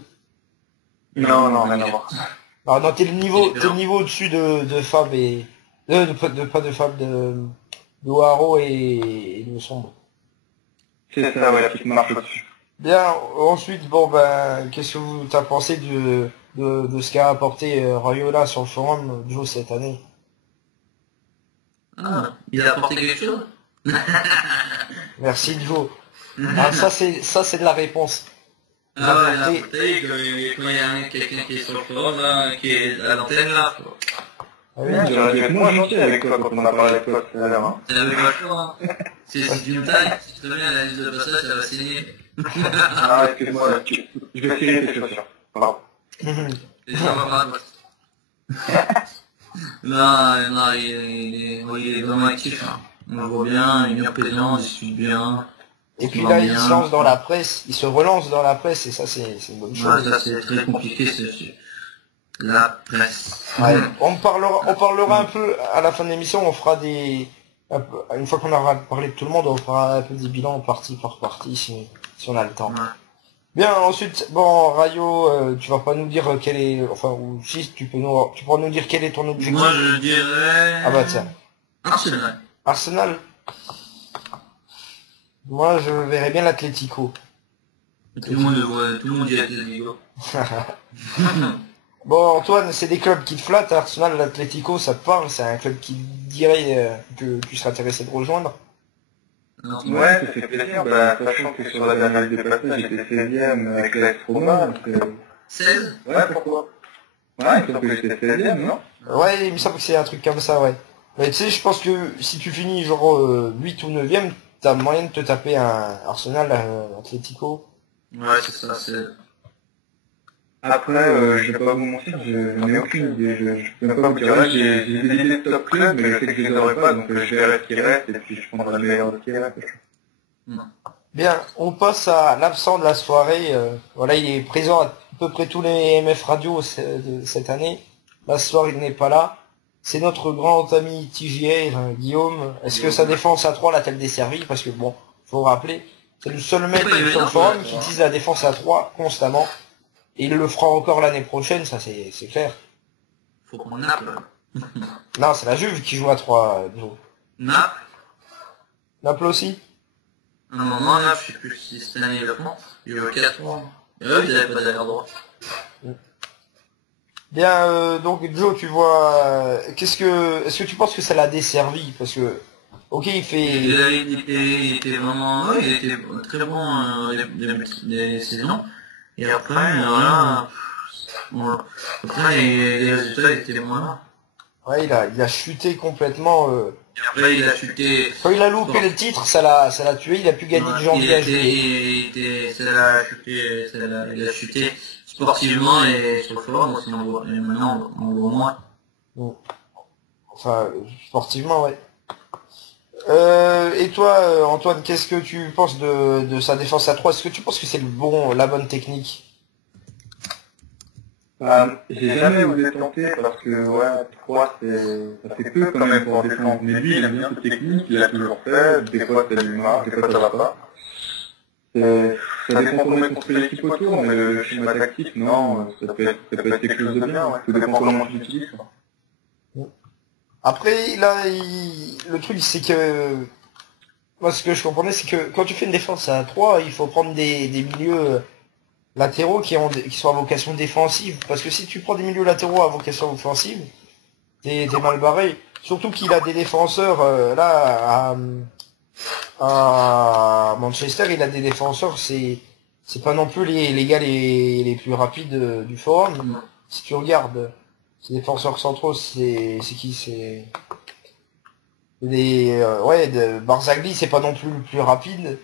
Non, rien à voir. Alors, non, t'es le niveau au-dessus de Fab et, pas de Fab, de Haro et de Sombre. C'est ça, ouais, la petite marche au-dessus. Bien, ensuite, bon ben, qu'est-ce que t'as pensé de ce qu'a apporté Rayola sur le forum, Joe, cette année? Ah, il a apporté quelque chose? Merci, Joe. Ah, ça c'est de la réponse. Il a Ah ouais, il a apporté... apporté quand il y a quelqu'un qui est sur le forum, là, qui est à l'antenne, là. Ah oui, J'aurais dû être moins gentil avec toi quand on a parlé de toi tout à l'heure, hein. Il avait pas le choix, hein. Si tu me tailles, si tu te mets à la liste de passage, ça va saigner. Ah, excuse-moi, je vais tirer tes chaussures. Pardon. Et ça va pas, quoi. Non, non, il est vraiment actif, hein. On le voit bien, il est bien présent, il discute bien. Et puis va là, il bien. se lance dans la presse, il se relance dans la presse, et ça c'est une bonne Ouais, chose. ça c'est très compliqué, c'est la presse. Ouais. On parlera un peu à la fin de l'émission, on fera une fois qu'on aura parlé de tout le monde, on fera un peu des bilans partie par partie si on a le temps. Ouais. Bien, ensuite, bon, Rayo, tu vas pas nous dire quel est, enfin, ou si tu pourras nous dire quel est ton objectif. Moi je dirais... Ah bah tiens, Arsenal. Arsenal. Moi, je verrais bien l'Atlético. Tout le monde le voit, tout le monde dit Atletico. Bon, Antoine, c'est des clubs qui te flattent. Arsenal, l'Atlético, ça te parle. C'est un club qui dirait que tu serais intéressé de rejoindre. Non, Ouais, ça fait plaisir, bah, sachant que sur la dernière liste de passage, j'étais 16ème avec l'AS Roma, donc 16? ouais, pourquoi? Ouais, il me semble que j'étais 16ème, non? Ouais, il me semble que c'est un truc comme ça, ouais. Mais tu sais, je pense que si tu finis genre 8 ou 9ème, t'as moyen de te taper un Arsenal, Atlético. Ouais, c'est ça, c'est... Après, je vais pas vous mentir, j'en ai aucune idée, je peux même pas vous dire, là, j'ai des idées de top club, mais je sais que je les aurai pas, donc je verrai ce qui reste, et puis je prendrai le meilleur de ce qui reste. Bien, on passe à l'absent de la soirée. Voilà, il est présent à peu près tous les MF Radio de cette année. La soirée, il n'est pas là. C'est notre grand ami TJR, Guillaume. Est-ce que sa défense à 3 l'a-t-elle desservi? Parce que bon, faut rappeler, c'est le seul mec sur le forum qui utilise la défense à 3 constamment. Et il le fera encore l'année prochaine, ça c'est clair. Faut qu'on Naples. Non, c'est la Juve qui joue à 3, Joe. Naples? Naples aussi? À un moment, Naples, je sais plus si cette année ils le font. Il y a eu 4 ans. Et eux, ils avaient pas d'aller droit. Bien, donc Joe, tu vois, est-ce que tu penses que ça l'a desservi? Parce que, ok, il fait... Il était vraiment, ouais, il était très bon des saisons. Et après, voilà, bon, après les résultats étaient moins là. Ouais, il a chuté complètement. Et après, il a chuté. Quand il a loupé le titre, ça l'a tué. Il a pu gagner de janvier à juillet. Il a chuté sportivement et sur le forum, aussi, et maintenant on le voit moins. Bon. Enfin, sportivement, ouais. Et toi, Antoine, qu'est-ce que tu penses de sa défense à 3? Est-ce que tu penses que c'est la bonne technique? J'ai jamais osé tenter parce que, ouais, 3, ça fait peu quand même pour défendre. Mais lui, il aime bien cette technique, il l'a toujours fait, des fois ça lui marche, des fois ça va pas. Ça dépend comment il construit l'équipe autour, mais le schéma tactique, non, ça peut être quelque chose de bien, ouais. Tout dépend comment tu l'utilises. Après, là, le truc, c'est que... Moi, ce que je comprenais, c'est que quand tu fais une défense à 3, il faut prendre des milieux latéraux qui sont à vocation défensive. Parce que si tu prends des milieux latéraux à vocation offensive, t'es mal barré. Surtout qu'il a des défenseurs, là, à Manchester, il a des défenseurs, c'est pas non plus les gars les plus rapides du forum. Si tu regardes, ces défenseurs centraux, c'est qui? C'est Barzagli, c'est pas non plus le plus rapide.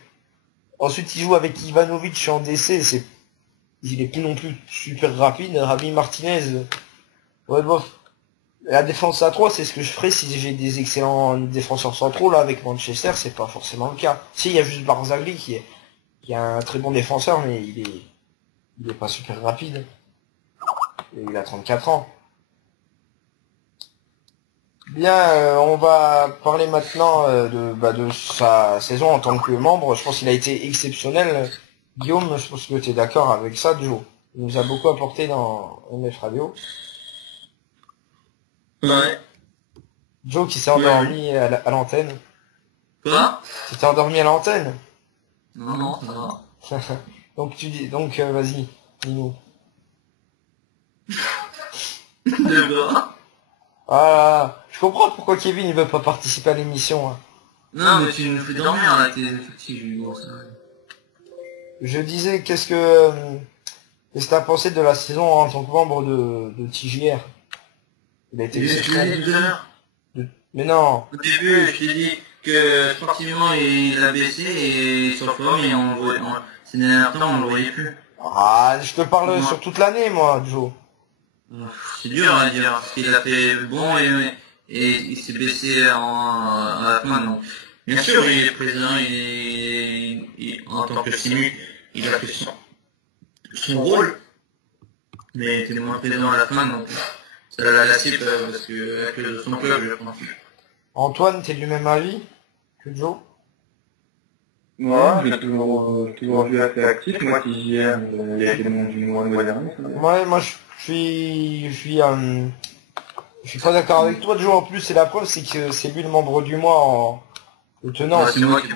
Ensuite, il joue avec Ivanovic en DC, il est plus non plus super rapide. Javi Martinez, ouais, bof. La défense à 3, c'est ce que je ferais si j'ai des excellents défenseurs centraux. Là, avec Manchester, c'est pas forcément le cas. Si, il y a juste Barzagli qui est un très bon défenseur, mais il est pas super rapide. Et il a 34 ans. Bien, on va parler maintenant de sa saison en tant que membre. Je pense qu'il a été exceptionnel. Guillaume, je pense que tu es d'accord avec ça, Joe. Il nous a beaucoup apporté dans MF Radio. Ouais. Joe qui s'est endormi à l'antenne. Quoi? Tu t'es endormi à l'antenne? Non, ça va. Donc tu dis, donc vas-y, dis-nous. D'accord. Ah, je comprends pourquoi Kevin il veut pas participer à l'émission. Hein. Non, mais tu nous fais dormir là, tes effectifs, Hugo, ça. Je disais, qu'est-ce que t'as pensé de la saison en tant que membre de TJR? Il a été Je exceptionnel. l'ai dit tout à l'heure. Mais non. Au début, je t'ai dit que sportivement il a baissé et sur le forum, ces derniers temps, on le voyait plus. Ah, je te parle Moi. sur toute l'année, moi, Joe. C'est dur à dire, parce qu'il a fait bon et il s'est baissé à la fin. Donc. Bien sûr, il est président, en tant que simu, il a fait son rôle, mais il était moins présent à la fin, donc ça l'a lassé parce que avec son club, je pense. Antoine, t'es du même avis que Joe? Moi, j'ai toujours vu assez actif. Moi, qui hier, il y a été le monde du mois dernier. Ouais, moi je suis pas d'accord avec toi, Joe. En plus, c'est la preuve, c'est que c'est lui le membre du mois au tenant. Ouais, c'est moi qui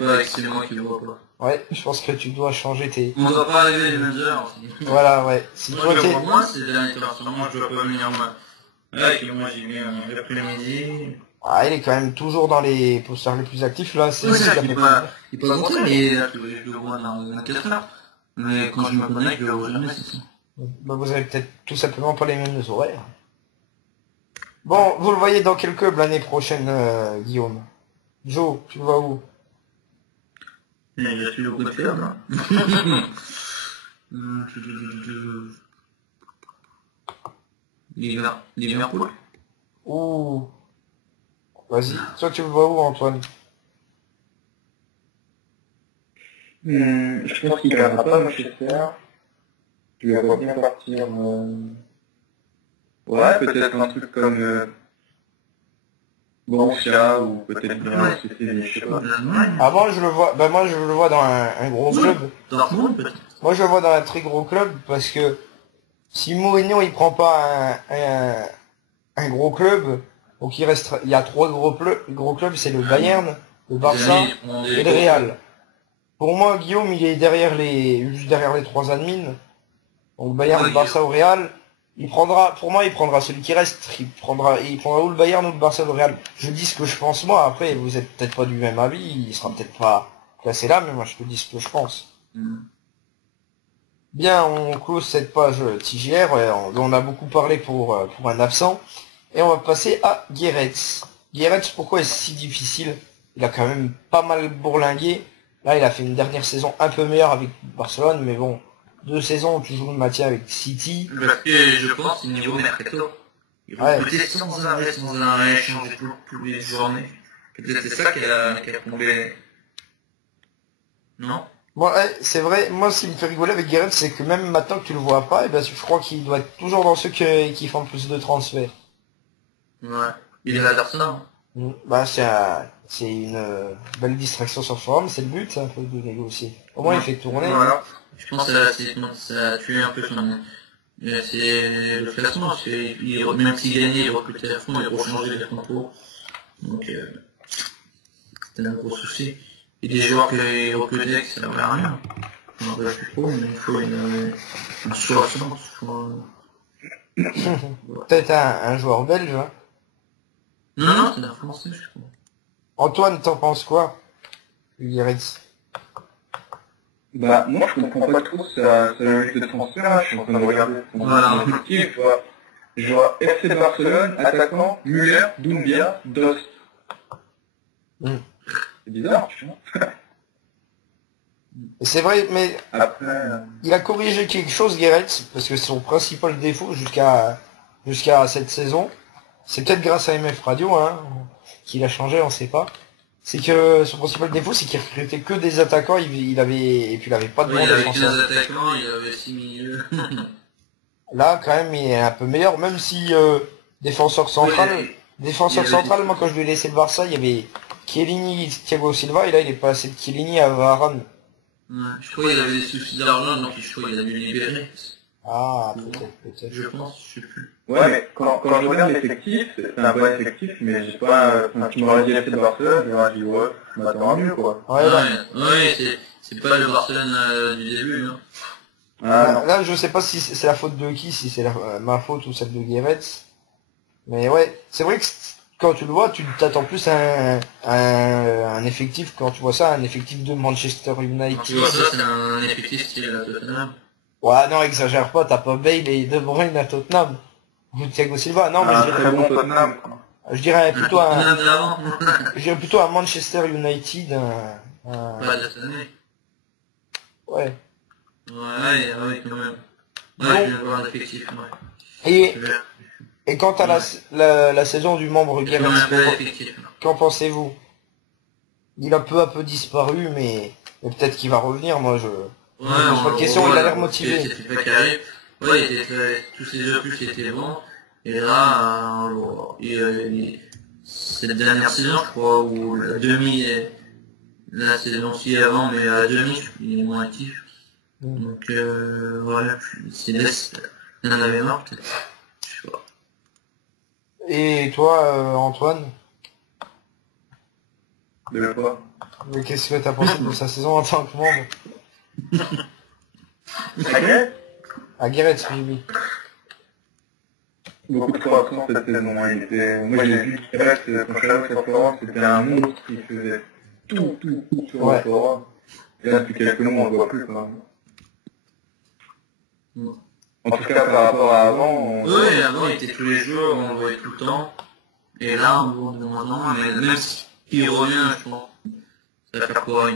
le vois pas. Ouais, je pense que tu dois changer tes... On doit pas arriver les mêmes heures aussi. Voilà, ouais. Si Moi, toi je t'es... vois moi, c'est de l'interaction. Moi, je dois pas venir moi. Ouais, et puis moi, j'y viens l'après-midi. Ah, il est quand même toujours dans les posters les plus actifs, là. C'est Ouais, ça ça, qui a fait plaisir. il est pas longtemps, mais là, je le vois dans 24 heures. Mais quand je me connecte, je le vois jamais, c'est ça. Bah, vous avez peut-être tout simplement pas les mêmes horaires. Bon, vous le voyez dans quel club l'année prochaine, Guillaume? Joe, tu vas où? Il y a toujours beaucoup de faire, là. Liverpool. Ouh. Vas-y. Toi, tu le vois où, Antoine? Je pense qu'il ne gagnera pas Manchester. Je le vois bien partir. Ouais, peut-être un truc comme Borussia ou peut-être bien Ouais. c'était, je sais pas. Ah, moi, je le vois, bah, moi, je le vois dans un gros club. Dortmund, peut-être. Moi, je le vois dans un très gros club parce que si Mourinho, il prend pas un gros club, donc il y a trois gros clubs, c'est le Bayern, le Barça et le Real. Pour moi, Guillaume, il est juste derrière les trois admins. Donc Bayern, le Barça au Real. Pour moi, il prendra celui qui reste. Il prendra ou le Bayern ou le Barça ou le Real. Je dis ce que je pense moi. Après, vous êtes peut-être pas du même avis. Il sera peut-être pas classé là, mais moi, je te dis ce que je pense. Bien, on close cette page TJR. Dont on a beaucoup parlé pour un absent. Et on va passer à Guéretz. Guéretz, pourquoi est-ce si difficile? Il a quand même pas mal bourlingué. Là, il a fait une dernière saison un peu meilleure avec Barcelone, mais bon, 2 saisons où tu joues le maintien avec City. Parce que je pense, au niveau mercato, il recrutait sans arrêt, changer toutes les journées. Peut-être c'est ça qui a tombé. Non? Bon, ouais, c'est vrai, moi, ce qui me fait rigoler avec Guéretz, c'est que même maintenant que tu le vois pas, et ben, je crois qu'il doit être toujours dans ceux qui font le plus de transferts. Ouais. Il est là d'Arsenal. Bah, c'est une belle distraction sur le forum, c'est le but, un peu de négocier. Au moins, il fait tourner. Voilà. Je pense que ça a tué un peu son... C'est le classement, parce que même s'il gagnait, il recrutait à fond, il rechangeait les compos. Donc, c'était un gros souci. Et des joueurs qu'il recrutait qui servaient à rien. Je m'en rappelle plus trop, mais il faut une 60, je crois. Peut-être un joueur belge, hein. Non, c'est un français, je crois. Antoine, t'en penses quoi? Guéretz. Bah, moi, je comprends pas trop sa logique de transfert. Je suis en train de regarder son effectif. Je vois FC Barcelone, attaquant, Müller, Doumbia, Dost. C'est bizarre, tu vois. C'est vrai, mais Après, il a corrigé quelque chose, Guéretz, parce que son principal défaut jusqu'à cette saison, c'est peut-être grâce à MF Radio, hein, qu'il a changé, on sait pas. C'est que son principal défaut, c'est qu'il recrutait que des attaquants, et puis il avait pas de bons Il avait défenseurs. 15 attaquants, il avait 6 milieux. Là, quand même, il est un peu meilleur, même si défenseur central, moi quand je lui ai laissé le Barça, il y avait Chiellini, Thiago Silva, et là il est passé de Chiellini à Varane. Ouais, je crois qu'il avait des soucis d'argent, donc je crois qu'il a dû libérer. Ah, peut-être. Je pense, je sais plus. ouais, mais quand je regarde l'effectif, c'est un bon effectif, mais j'ai pas, tu m'aurais dit FC de Barcelone, j'aurais dit, ouais, je m'attends à mieux, quoi. Ouais, là. Ouais, c'est pas le Barcelone du début, hein. Là, je sais pas si c'est la faute de qui, si c'est ma faute ou celle de Guéret. Mais ouais, c'est vrai que quand tu le vois, tu t'attends plus à un effectif, quand tu vois ça, un effectif de Manchester United. Tu vois, ça, c'est un effectif style à Tottenham. Ouais, non, exagère pas, t'as pas Bale et De Bruyne à Tottenham. Ou Thiago Silva, non, mais je dirais, très bon Tottenham, quoi. je dirais plutôt un, Tottenham d'avant. je dirais plutôt un Manchester United, Pas de cette année. ouais. Ouais, quand même. Ouais, Bon. je viens de voir l'effectif, ouais. Et quant à la saison du membre C'est quand même un bel Guéret, effectif. qu'en pensez-vous? Il a peu à peu disparu, mais peut-être qu'il va revenir, moi je... Ouais, pose pas de question, il a l'air motivé. C'est FIFA qui arrive. Ouais, tous ses jeux plus étaient bons. Et là, cette dernière saison, je crois, ou la saison-ci avant, mais à demi, il est moins actif. Donc, voilà, c'est l'Est. Il en avait marre, peut-être. Je sais pas. Et toi, Antoine, De quoi? mais qu'est-ce que t'as pensé de sa saison en tant que membre? À Guéret, oui. Beaucoup trop absent cette saison. Moi, j'ai vu Guéret, quand je suis allé sur le forum, c'était un monstre qui faisait tout sur le forum. Et là, depuis quelques mois, on le voit plus, quand même. En tout cas, par rapport à avant, Oui, avant, il était tous les jours, on le voyait tout le temps. Et là, on le voit de moins en moins, mais même s'il revient, je pense, ça va faire quoi,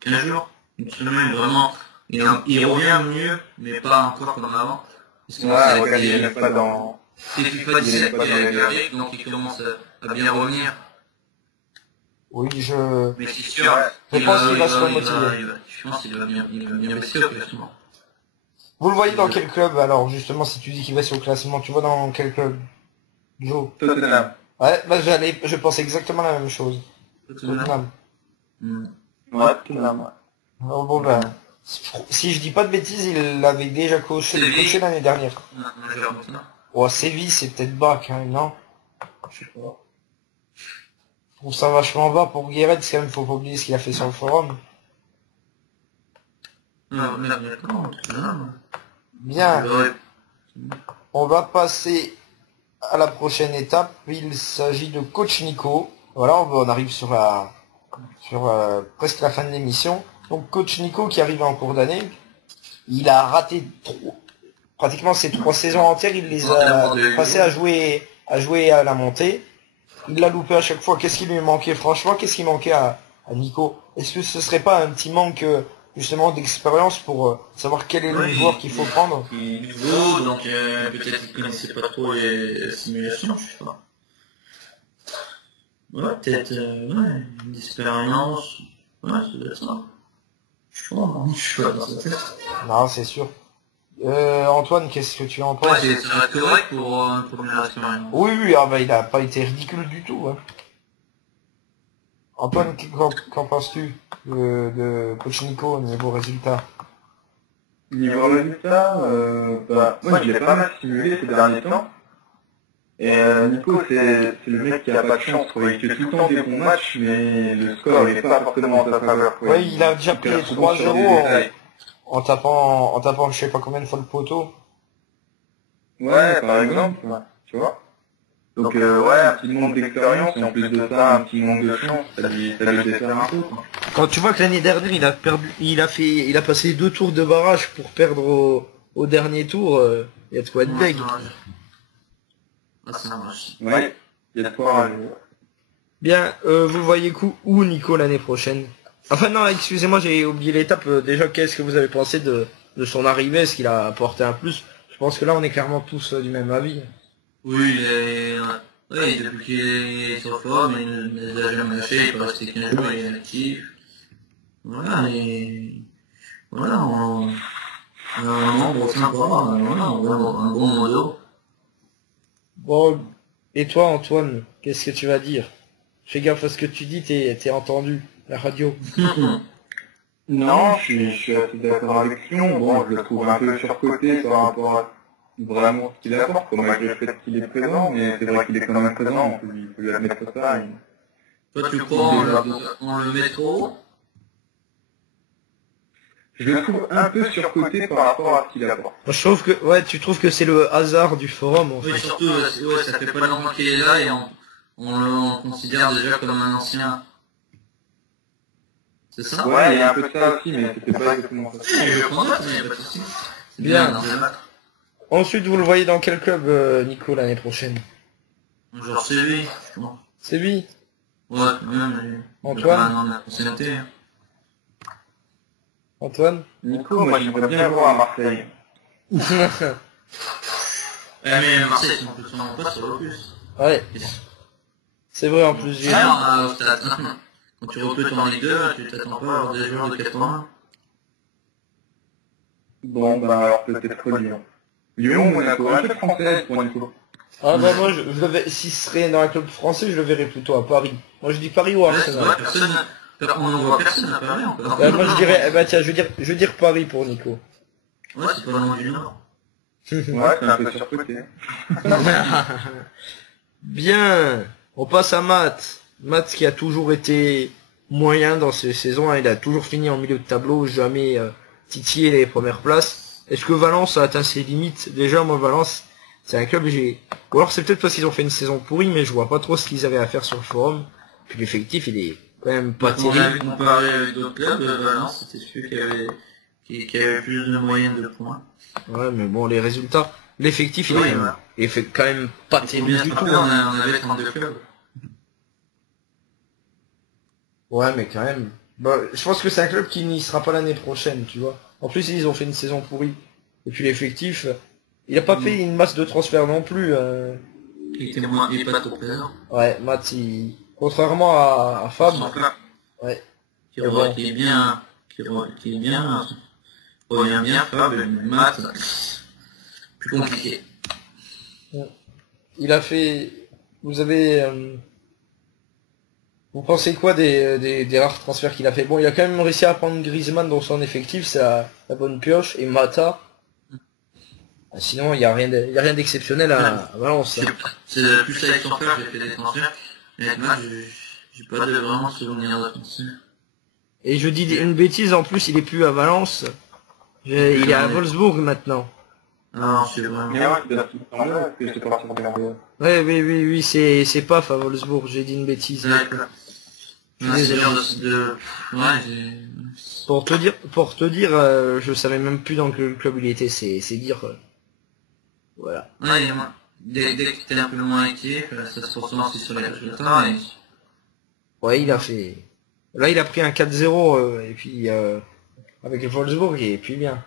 15 jours, une semaine, vraiment. Il revient mieux, mais pas encore comme avant. Parce que ouais, regarde, il n'est pas dans... c'est FIFA 17 qui arrive, donc il commence à bien revenir. Oui, Mais c'est sûr, je pense qu'il va se remotiver. je pense qu'il va bien baisser au classement. Vous le voyez dans quel club, alors, justement, si tu dis qu'il va sur le classement, tu vois dans quel club, Joe? Tottenham. Ouais, bah je pense exactement la même chose. Tottenham. Ouais, Tottenham. Oh, bon, ben, si je dis pas de bêtises, il l'avait déjà coché l'année dernière. Oh, Séville, c'est peut-être bas, quand même, non? Je sais pas. Je trouve ça vachement bas pour Guéret, quand même, faut pas oublier ce qu'il a fait sur le forum. Bien. On va passer à la prochaine étape. Il s'agit de Coach Nico. Voilà, on arrive sur presque la fin de l'émission. Donc Coach Nico qui arrive en cours d'année, il a raté pratiquement ses 3 saisons entières, il les a passées à jouer à la montée. Il l'a loupé à chaque fois. Qu'est-ce qui lui manquait, franchement? Qu'est-ce qui manquait à Nico? Est-ce que ce serait pas un petit manque justement d'expérience pour savoir quel est le joueur qu'il faut prendre? Il est nouveau, donc peut-être qu'il connaissait pas trop les simulations, je sais pas. Ouais, peut-être une expérience. Ouais, ça doit être ça. Je suis pas dans sa tête. Non, c'est sûr. Antoine, qu'est-ce que tu en penses? Ouais, ça reste correct pour une première expérience. Oui, ah bah il a pas été ridicule du tout. Hein. Antoine, qu'en penses-tu de Coach Nico au niveau résultat? Niveau résultat, moi je l'ai pas mal simulé ces derniers temps. Et Nico, c'est le mec qui a pas de chance, quoi. Il fait tout le temps des bons matchs, mais le score il est pas forcément en sa faveur, quoi. Oui, il a déjà pris 3-0 en tapant je sais pas combien de fois le poteau. Ouais, par exemple, tu vois. Donc ouais, un petit manque d'expérience, et en plus de ça, un petit manque de chance, ça lui dessert un peu, quoi. Quand tu vois que l'année dernière il a passé 2 tours de barrage pour perdre au dernier tour, il y a de quoi être bègue. Ouais, il y a de quoi. Bien, vous le voyez où Nico l'année prochaine? Enfin non, excusez-moi, j'ai oublié l'étape. Déjà, qu'est-ce que vous avez pensé de son arrivée? Est-ce qu'il a apporté un plus? Je pense que là, on est clairement tous du même avis. Oui, depuis qu'il est sur le forum, il ne les a jamais lâchés, il peut rester 15 jours, il est actif. Voilà, et voilà, un membre sympa, voilà, un bon modo. Bon, et toi Antoine, qu'est-ce que tu vas dire? Fais gaffe à ce que tu dis, t'es entendu, la radio. Non, je suis assez d'accord avec Sion. Bon, je le trouve un peu surcoté par rapport à vraiment ce qu'il apporte, comme malgré le fait qu'il est présent, mais c'est vrai qu'il est quand même présent, il faut lui admettre ça. Toi, tu crois on le met trop? je le trouve un peu surcoté par rapport à ce qu'il apporte. Moi, je trouve que, ouais, tu trouves que c'est le hasard du forum, en fait. Oui, surtout, ouais, ça fait pas longtemps qu'il est là et on le considère déjà comme un ancien. C'est ça? Ouais, il y a un peu de ça aussi, mais c'était pas exactement ça. Je prends note, mais y a pas de souci. C'est Bien. dans le match. Ensuite, vous le voyez dans quel club, Nico, l'année prochaine? Genre c'est lui, je pense. C'est lui. Ouais, quand même. Antoine? Un an d'ancienneté. Antoine? Nico, moi j'aimerais bien le voir à Marseille. Mais Marseille, si on peut s'en pas, ça va plus. Ouais. C'est vrai, en plus, j'ai... Alors, au stade, quand tu recrutes en Ligue 2, tu t'attends pas à avoir des joueurs de 80. Bon, bah alors peut-être Lyon. Lyon, Monaco, un club français pour Nico. Ah bah moi, je le vais... s'il serait dans un club français, je le verrais plutôt à Paris. Moi, je dis Paris ou Ouais, Arsenal. on n'en voit personne à Paris encore. Moi, je dirais... Eh bah tiens, je veux dire Paris pour Nico. Ouais, c'est pas loin du Nord. Ouais, c'est un peu surcoté. Bien. On passe à Matt. Matt qui a toujours été moyen dans ces saisons, hein. Il a toujours fini en milieu de tableau, jamais titillé les premières places. Est-ce que Valence a atteint ses limites? Déjà, moi, Valence, c'est un club que j'ai... Ou alors c'est peut-être parce qu'ils ont fait une saison pourrie, mais je vois pas trop ce qu'ils avaient à faire sur le forum. Puis l'effectif, il est quand même pas On a terrible. comparé avec d'autres clubs, Valence, c'était celui qui avait plus de moyenne de points. Ouais, mais bon, les résultats... L'effectif, il, Oui, est... ouais. il fait quand même pas C'est terrible bien du du tout. tout, on avait 32 clubs. Ouais, mais quand même. Bah, je pense que c'est un club qui n'y sera pas l'année prochaine, tu vois. En plus, ils ont fait une saison pourrie. Et puis l'effectif, il a pas fait une masse de transferts non plus. Il était moins, il est pas top présent. Ouais, Matt, contrairement à Fab, ouais. Qui est bien, qui est bien, revient bien, Fab, mais Matt, plus compliqué. Il a fait... Vous avez... Vous pensez quoi des rares transferts qu'il a fait? Bon, il a quand même réussi à prendre Griezmann dans son effectif, c'est la bonne pioche, et Mata. Sinon, il y a rien d'exceptionnel à Valence. Hein. C'est plus avec son frère, j'ai fait des transferts. Mais avec Matt, j'ai pas vraiment de souvenir de transfert. Et je dis une bêtise, en plus, il est plus à Valence. Il est à Wolfsburg maintenant. Non, c'est vraiment... Mais ouais, c'est là que c'est parti regarder. Ouais, oui, c'est paf à Wolfsburg, j'ai dit une bêtise. D'accord. Ouais, c'est genre de... Ouais, j'ai... Pour te dire, je savais même plus dans quel club il était, c'est dire... voilà. Ouais, dès que t'es un peu moins inquiet, ça se ressent aussi sur les résultats. Et... Ouais, il a fait... Là, il a pris un 4-0, et puis... avec Wolfsburg, et puis bien.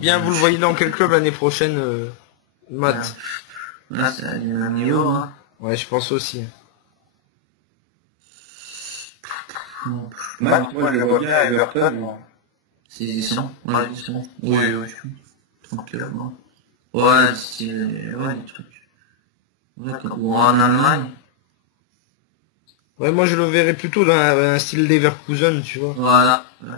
Bien, vous le voyez dans quel club l'année prochaine, Matt? Là, c'est le niveau, hein. Ouais, je pense aussi. Matt, moi je le vois bien à Everton. C'est bon. Ouais, c'est bon. Oui, tranquillement. Ouais, c'est... Ouais, des trucs. Ouais, ou en Allemagne. Ouais, moi je le verrais plutôt dans un style Leverkusen, tu vois. Voilà. Ouais.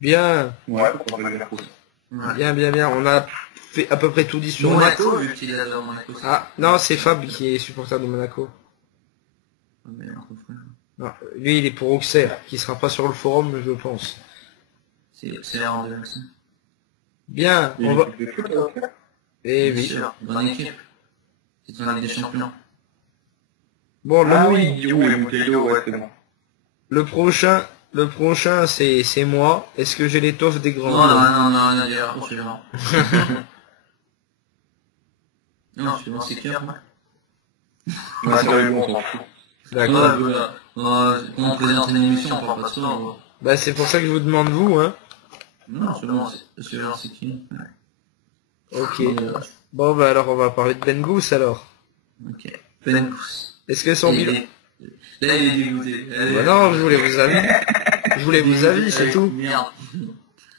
Bien. Ouais, pour le Leverkusen. Ouais. Bien. On a fait à peu près tout dit sur Monaco, Matt. vu qu'il est là Monaco. Ah, non, c'est Fab qui est supporter de Monaco. Non, lui, il est pour Auxerre, qui sera pas sur le forum, je pense. C'est l'air en 2005. Bien, on va... Eh oui. Sûr, bonne équipe. C'est une Ligue des Champions. Bon, oui, Giroud et Mutello, ouais, c'est bon. Le prochain, c'est moi. Est-ce que j'ai l'étoffe des grands? Non, rien à dire, suivant. Non, suivant, c'est clair, moi. Ouais, sérieux, on s'en fout. D'accord. Quand on présente une émission, on parle pas de ça. Bah, c'est pour ça que je vous demande vous, hein. Non, suivant, c'est qui? Ok. Bon, bah alors on va parler de Ben Gous, alors. Ok. Ben Gous. Est-ce que son bilan... Là, il est dégoûté. Bah non, je voulais vous avis. Je voulais vous avis, c'est tout. Merde.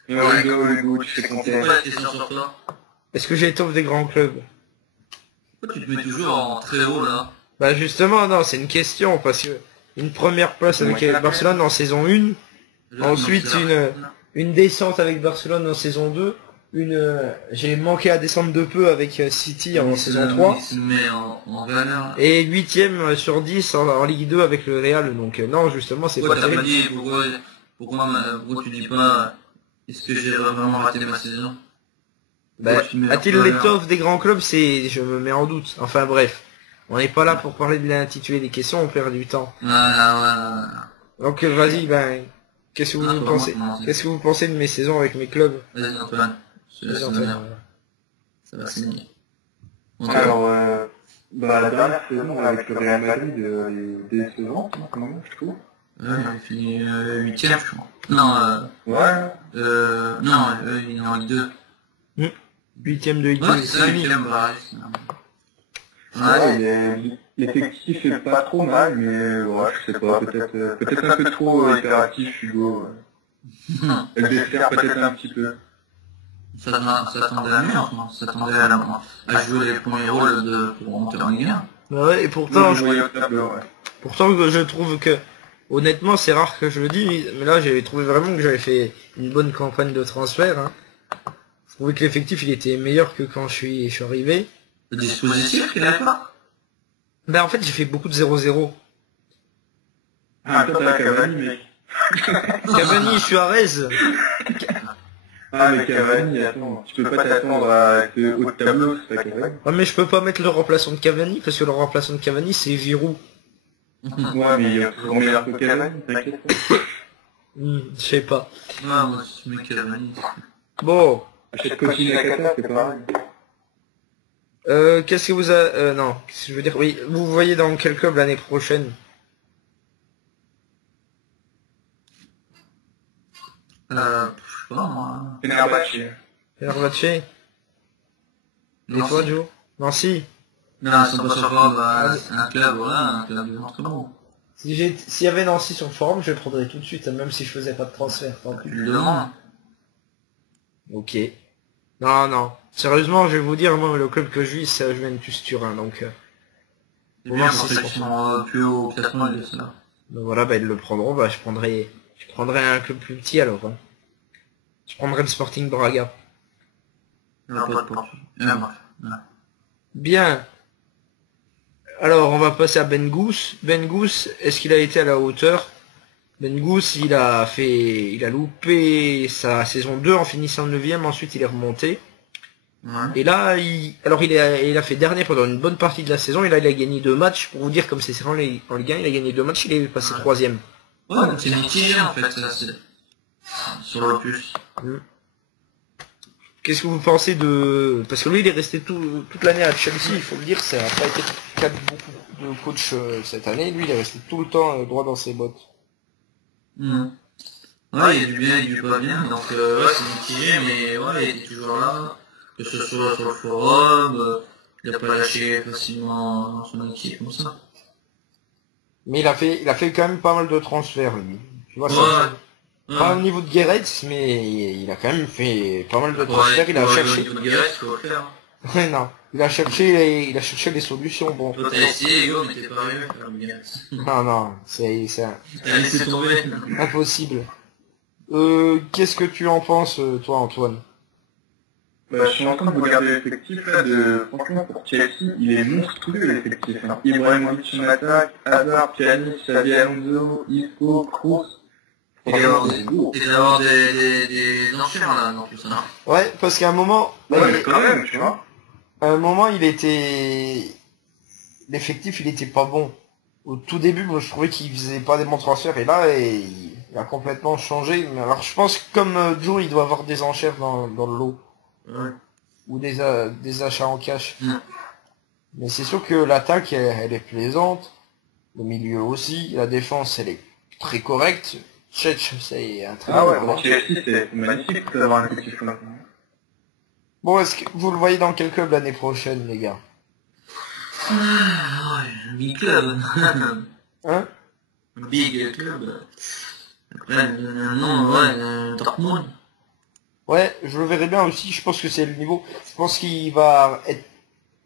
Le goût, tu fais compter. Pourquoi la question sur toi? Est-ce que j'ai l'étoffe des grands clubs? Pourquoi tu te mets toujours en très haut, là? Bah justement, non, c'est une question, parce que une première place avec Barcelone en saison 1, ensuite une descente avec Barcelone en saison 2, j'ai manqué à descendre de peu avec City en saison 3. Il se met en valeur. Et 8ème sur 10 en Ligue 2 avec le Real, donc non, justement, c'est Pourquoi pas t'as pas terrible. dit, pourquoi tu dis pas, est-ce que j'ai vraiment raté ma saison? Bah, Tu mets a-t-il en valeur. l'étoffe des grands clubs, je me mets en doute. Enfin bref, on n'est pas là pour parler de l'intitulé des questions, on perd du temps. Voilà. Donc vas-y, ben, qu'est-ce que vous pensez? Qu'est-ce que vous pensez de mes saisons avec mes clubs? Vas-y Antoine, je te laisse Vas-y, l'honneur. Antoine. Ça va signer. Alors, la dernière saison avec le Real Madrid, elle est décevante, quand même, je trouve. Il a fini 8ème, je crois. Non, il est en Ligue 2. 8ème de Ligue 2, Ouais, c'est ça, c'est fini. 8ème, pareil. L'effectif est pas trop mal, mais ouais, je sais pas, peut-être un peu trop hyperactif, Hugo. Elle dessert peut-être un petit peu. Ça s'attendait à mieux, enfin. Ça s'attendait à jouer les premiers rôles pour monter en Ligue 1. Bah ouais, et pourtant, Je voyais au tableau, ouais. pourtant je trouve que, honnêtement, c'est rare que je le dise, mais là j'ai trouvé vraiment que j'avais fait une bonne campagne de transfert. Hein. Je trouvais que l'effectif il était meilleur que quand je suis arrivé. Le dispositif qu'il a pas. Ben en fait j'ai fait beaucoup de 0-0. Ah, toi t'as Cavani, mec. Cavani, Suarez. Ah, mais Cavani, attends, tu peux pas t'attendre à être haut de tableau, c'est pas Cavani. Ouais, mais je peux pas mettre le remplaçant de Cavani, parce que le remplaçant de Cavani c'est Giroud. Ouais, mais il est toujours meilleur que Cavani, t'inquiète pas. Je sais pas. Non, moi, je mets Cavani. Bon, Achète Coaching Nakata, c'est pareil. qu'est-ce que vous a... non, qu'est-ce que je veux dire, oui, vous voyez dans quel club l'année prochaine? Je sais pas, moi. Fenerbahçe. Fenerbahçe. Et toi, Joe? Nancy? Non, ils sont pas sur forme, c'est un club, voilà, un club de l'entraînement. S'il y avait Nancy sur le forum, je le prendrais tout de suite, même si je faisais pas de transfert. Tant pis. Tu le demandes. Ok. Non. Sérieusement, je vais vous dire, moi, le club que je vis, c'est Juventus Turin, donc... C'est Pour bien, voir pour si ceux c'est qui sont plus haut au classement, ils le savent. ben voilà, bah, ils le prendront, bah, je prendrai un club plus petit, alors. Hein. Je prendrai le Sporting Braga. Il n'y a pas de porte. Bref. Ouais. Bien. Alors, on va passer à Ben Gous. Ben Gous, est-ce qu'il a été à la hauteur? Ben Gous, il a loupé sa saison 2 en finissant 9ème, ensuite il est remonté. Ouais. Et là, il a fait dernier pendant une bonne partie de la saison, et là il a gagné 2 matchs, pour vous dire comme c'est serré en Ligue 1, il a gagné 2 matchs, il est passé 3ème. Ouais, donc c'est mitigé en fait, ça, c'est sur le plus. Qu'est-ce que vous pensez de... Parce que lui il est resté toute l'année à Chelsea, il faut le dire, ça n'a pas été le cas de beaucoup de coachs cette année, lui il est resté tout le temps droit dans ses bottes. Ouais, il y a du bien et du pas bien, donc ouais, c'est mitigé, mais ouais, il était toujours là, que ce soit sur le forum, il a pas lâché facilement son équipe comme ça. Mais il a fait quand même pas mal de transferts lui. Tu vois, Ouais. pas au niveau de Guéret, mais il a quand même fait pas mal de transferts, il a cherché. Au niveau de Guéret, faut le faire. Ouais, non. Il a cherché les solutions, bon. Toi, t'as essayé, Hugo, mais t'es pas arrivé à faire le Guéret. Non, c'est T'as laissé tomber. impossible. Qu'est-ce que tu en penses, toi, Antoine? Bah, je suis en train de regarder l'effectif là franchement pour Chelsea, il est monstrueux l'effectif. Hein. Ibrahimovic en attaque, Hazard, Pjanic, Xabi Alonso, Isco, Kroos. Et d'avoir des enchères là, dans tout ça. Ouais, parce qu'à un moment, Ouais, mais quand même, tu vois. à un moment, l'effectif, il était pas bon. Au tout début, moi, je trouvais qu'il faisait pas des bons transferts, et là, il a complètement changé. Mais alors, je pense que comme Joe, il doit avoir des enchères dans le lot. Ouais. Ou des achats en cash. Mm. Mais c'est sûr que l'attaque, elle est plaisante. Le milieu aussi. La défense, elle est très correcte. Tchèch, c'est un très Ah bon ouais, joueur. pour Chelsea, c'est magnifique d'avoir un effectif comme ça. Bon, est-ce que vous le voyez dans quel club l'année prochaine, les gars? Ah, ouais, un big club. Hein? Un big club. Après, non, ouais, Dortmund. Ouais, je le verrai bien aussi. Je pense que c'est le niveau. Je pense qu'il va être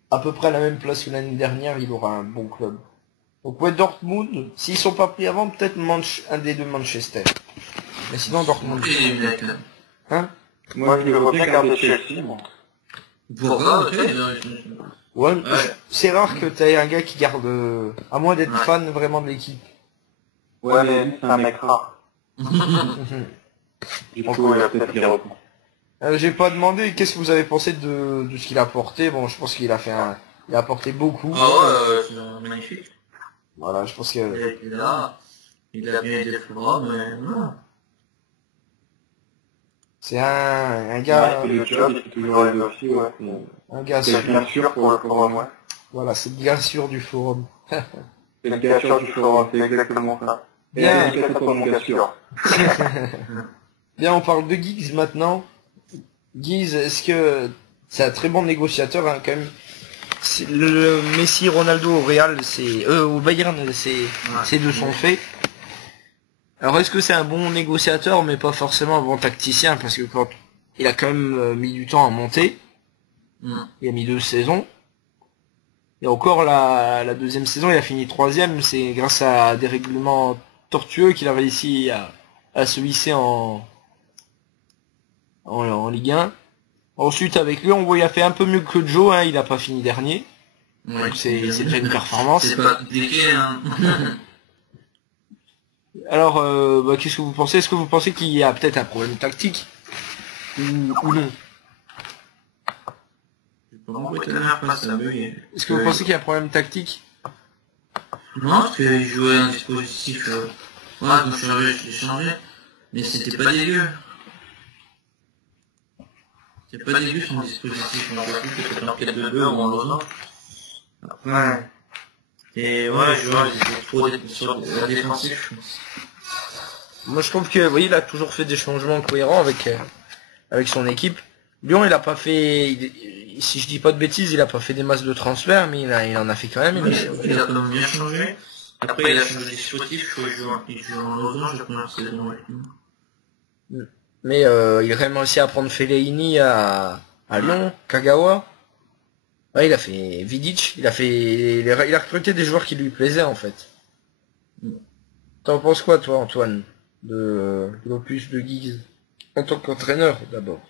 à peu près à la même place que l'année dernière. Il aura un bon club. Donc ouais, Dortmund. S'ils sont pas pris avant, peut-être un des deux Manchester. Mais sinon, Dortmund. Et j'ai eu la club. Hein? Moi, je le vois bien garder Chelsea, moi. Pourquoi? Ouais, c'est rare que t'aies un gars qui garde, à moins d'être fan vraiment de l'équipe. Ouais, mais lui, c'est un mec rare. Du coup, il a peut-être qu'il reprend. J'ai pas demandé qu'est-ce que vous avez pensé de ce qu'il a apporté. Bon, je pense qu'il a fait il a apporté beaucoup. Ah ouais, c'est magnifique. Voilà, je pense que... Il est là, il a bien été forum, mais voilà. C'est un gars... Ouais, le job, il fait toujours les aussi, ouais. Un gars C'est sûr. bien sûr pour le forum, ouais. Voilà, c'est bien sûr du forum. C'est le gars sûr du forum, c'est exactement ça. Bien. Et dédicace à toi, mon gars sûr. Bien, on parle de Giggs maintenant. Giggs, est-ce que c'est un très bon négociateur, hein, quand même. Le Messi, Ronaldo au Real, au Bayern, c'est de son fait. Alors est-ce que c'est un bon négociateur, mais pas forcément un bon tacticien, parce que quand il a quand même mis du temps à monter, il a mis 2 saisons. Et encore la deuxième saison, il a fini 3e, c'est grâce à des règlements tortueux qu'il a réussi à se hisser en Ligue 1. Ensuite, avec lui, on voit il a fait un peu mieux que Joe, hein, il a pas fini dernier. Ouais, Donc c'est déjà une performance. c'est pas compliqué, hein. Alors, qu'est-ce que vous pensez? Est-ce que vous pensez qu'il y a peut-être un problème tactique ou non? Est-ce que vous pensez qu'il y a un problème tactique? Non, parce qu'il jouait un dispositif... Ouais, quand j'ai changé, mais c'était pas dégueu. C'est pas dégueu son dispositif, on a vu que c'était en 4-2-2 ou en losange. Après... Et ouais, je vois, j'étais trop sur la défensive, je pense. Moi je trouve que, oui, il a toujours fait des changements cohérents avec son équipe. Lyon, il a pas fait, si je dis pas de bêtises, il a pas fait des masses de transferts, mais il en a fait quand même. Il a quand même bien changé. Après, il a changé de dispositif, il joue en losange la première saison avec nous. Mais il a quand même réussi à prendre Fellaini à Lyon, Kagawa. Ouais, il a fait Vidic, il a recruté des joueurs qui lui plaisaient en fait. T'en penses quoi toi, Antoine, de l'opus de Giggs en tant qu'entraîneur d'abord?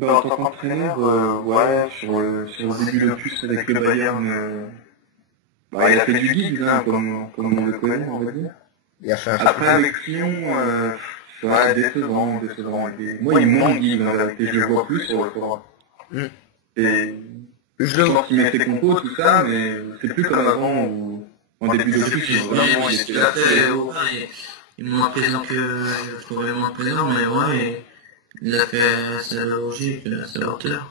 En tant qu'entraîneur, ouais, sur le début de l'opus avec le Bayern, il a fait du Giggs, hein, comme on le connaît, on va dire. Il a fait Après, avec Lyon, c'est vrai, décevant. Moi, il me manque Giggs, en réalité, je le vois plus sur le forum. Et je pense qu'il met ses compos, tout ça, mais c'est plus comme avant où, en début de plus, vraiment, il était là. Il est moins présent que, probablement présent, mais ouais, il a fait sa logique, sa hauteur.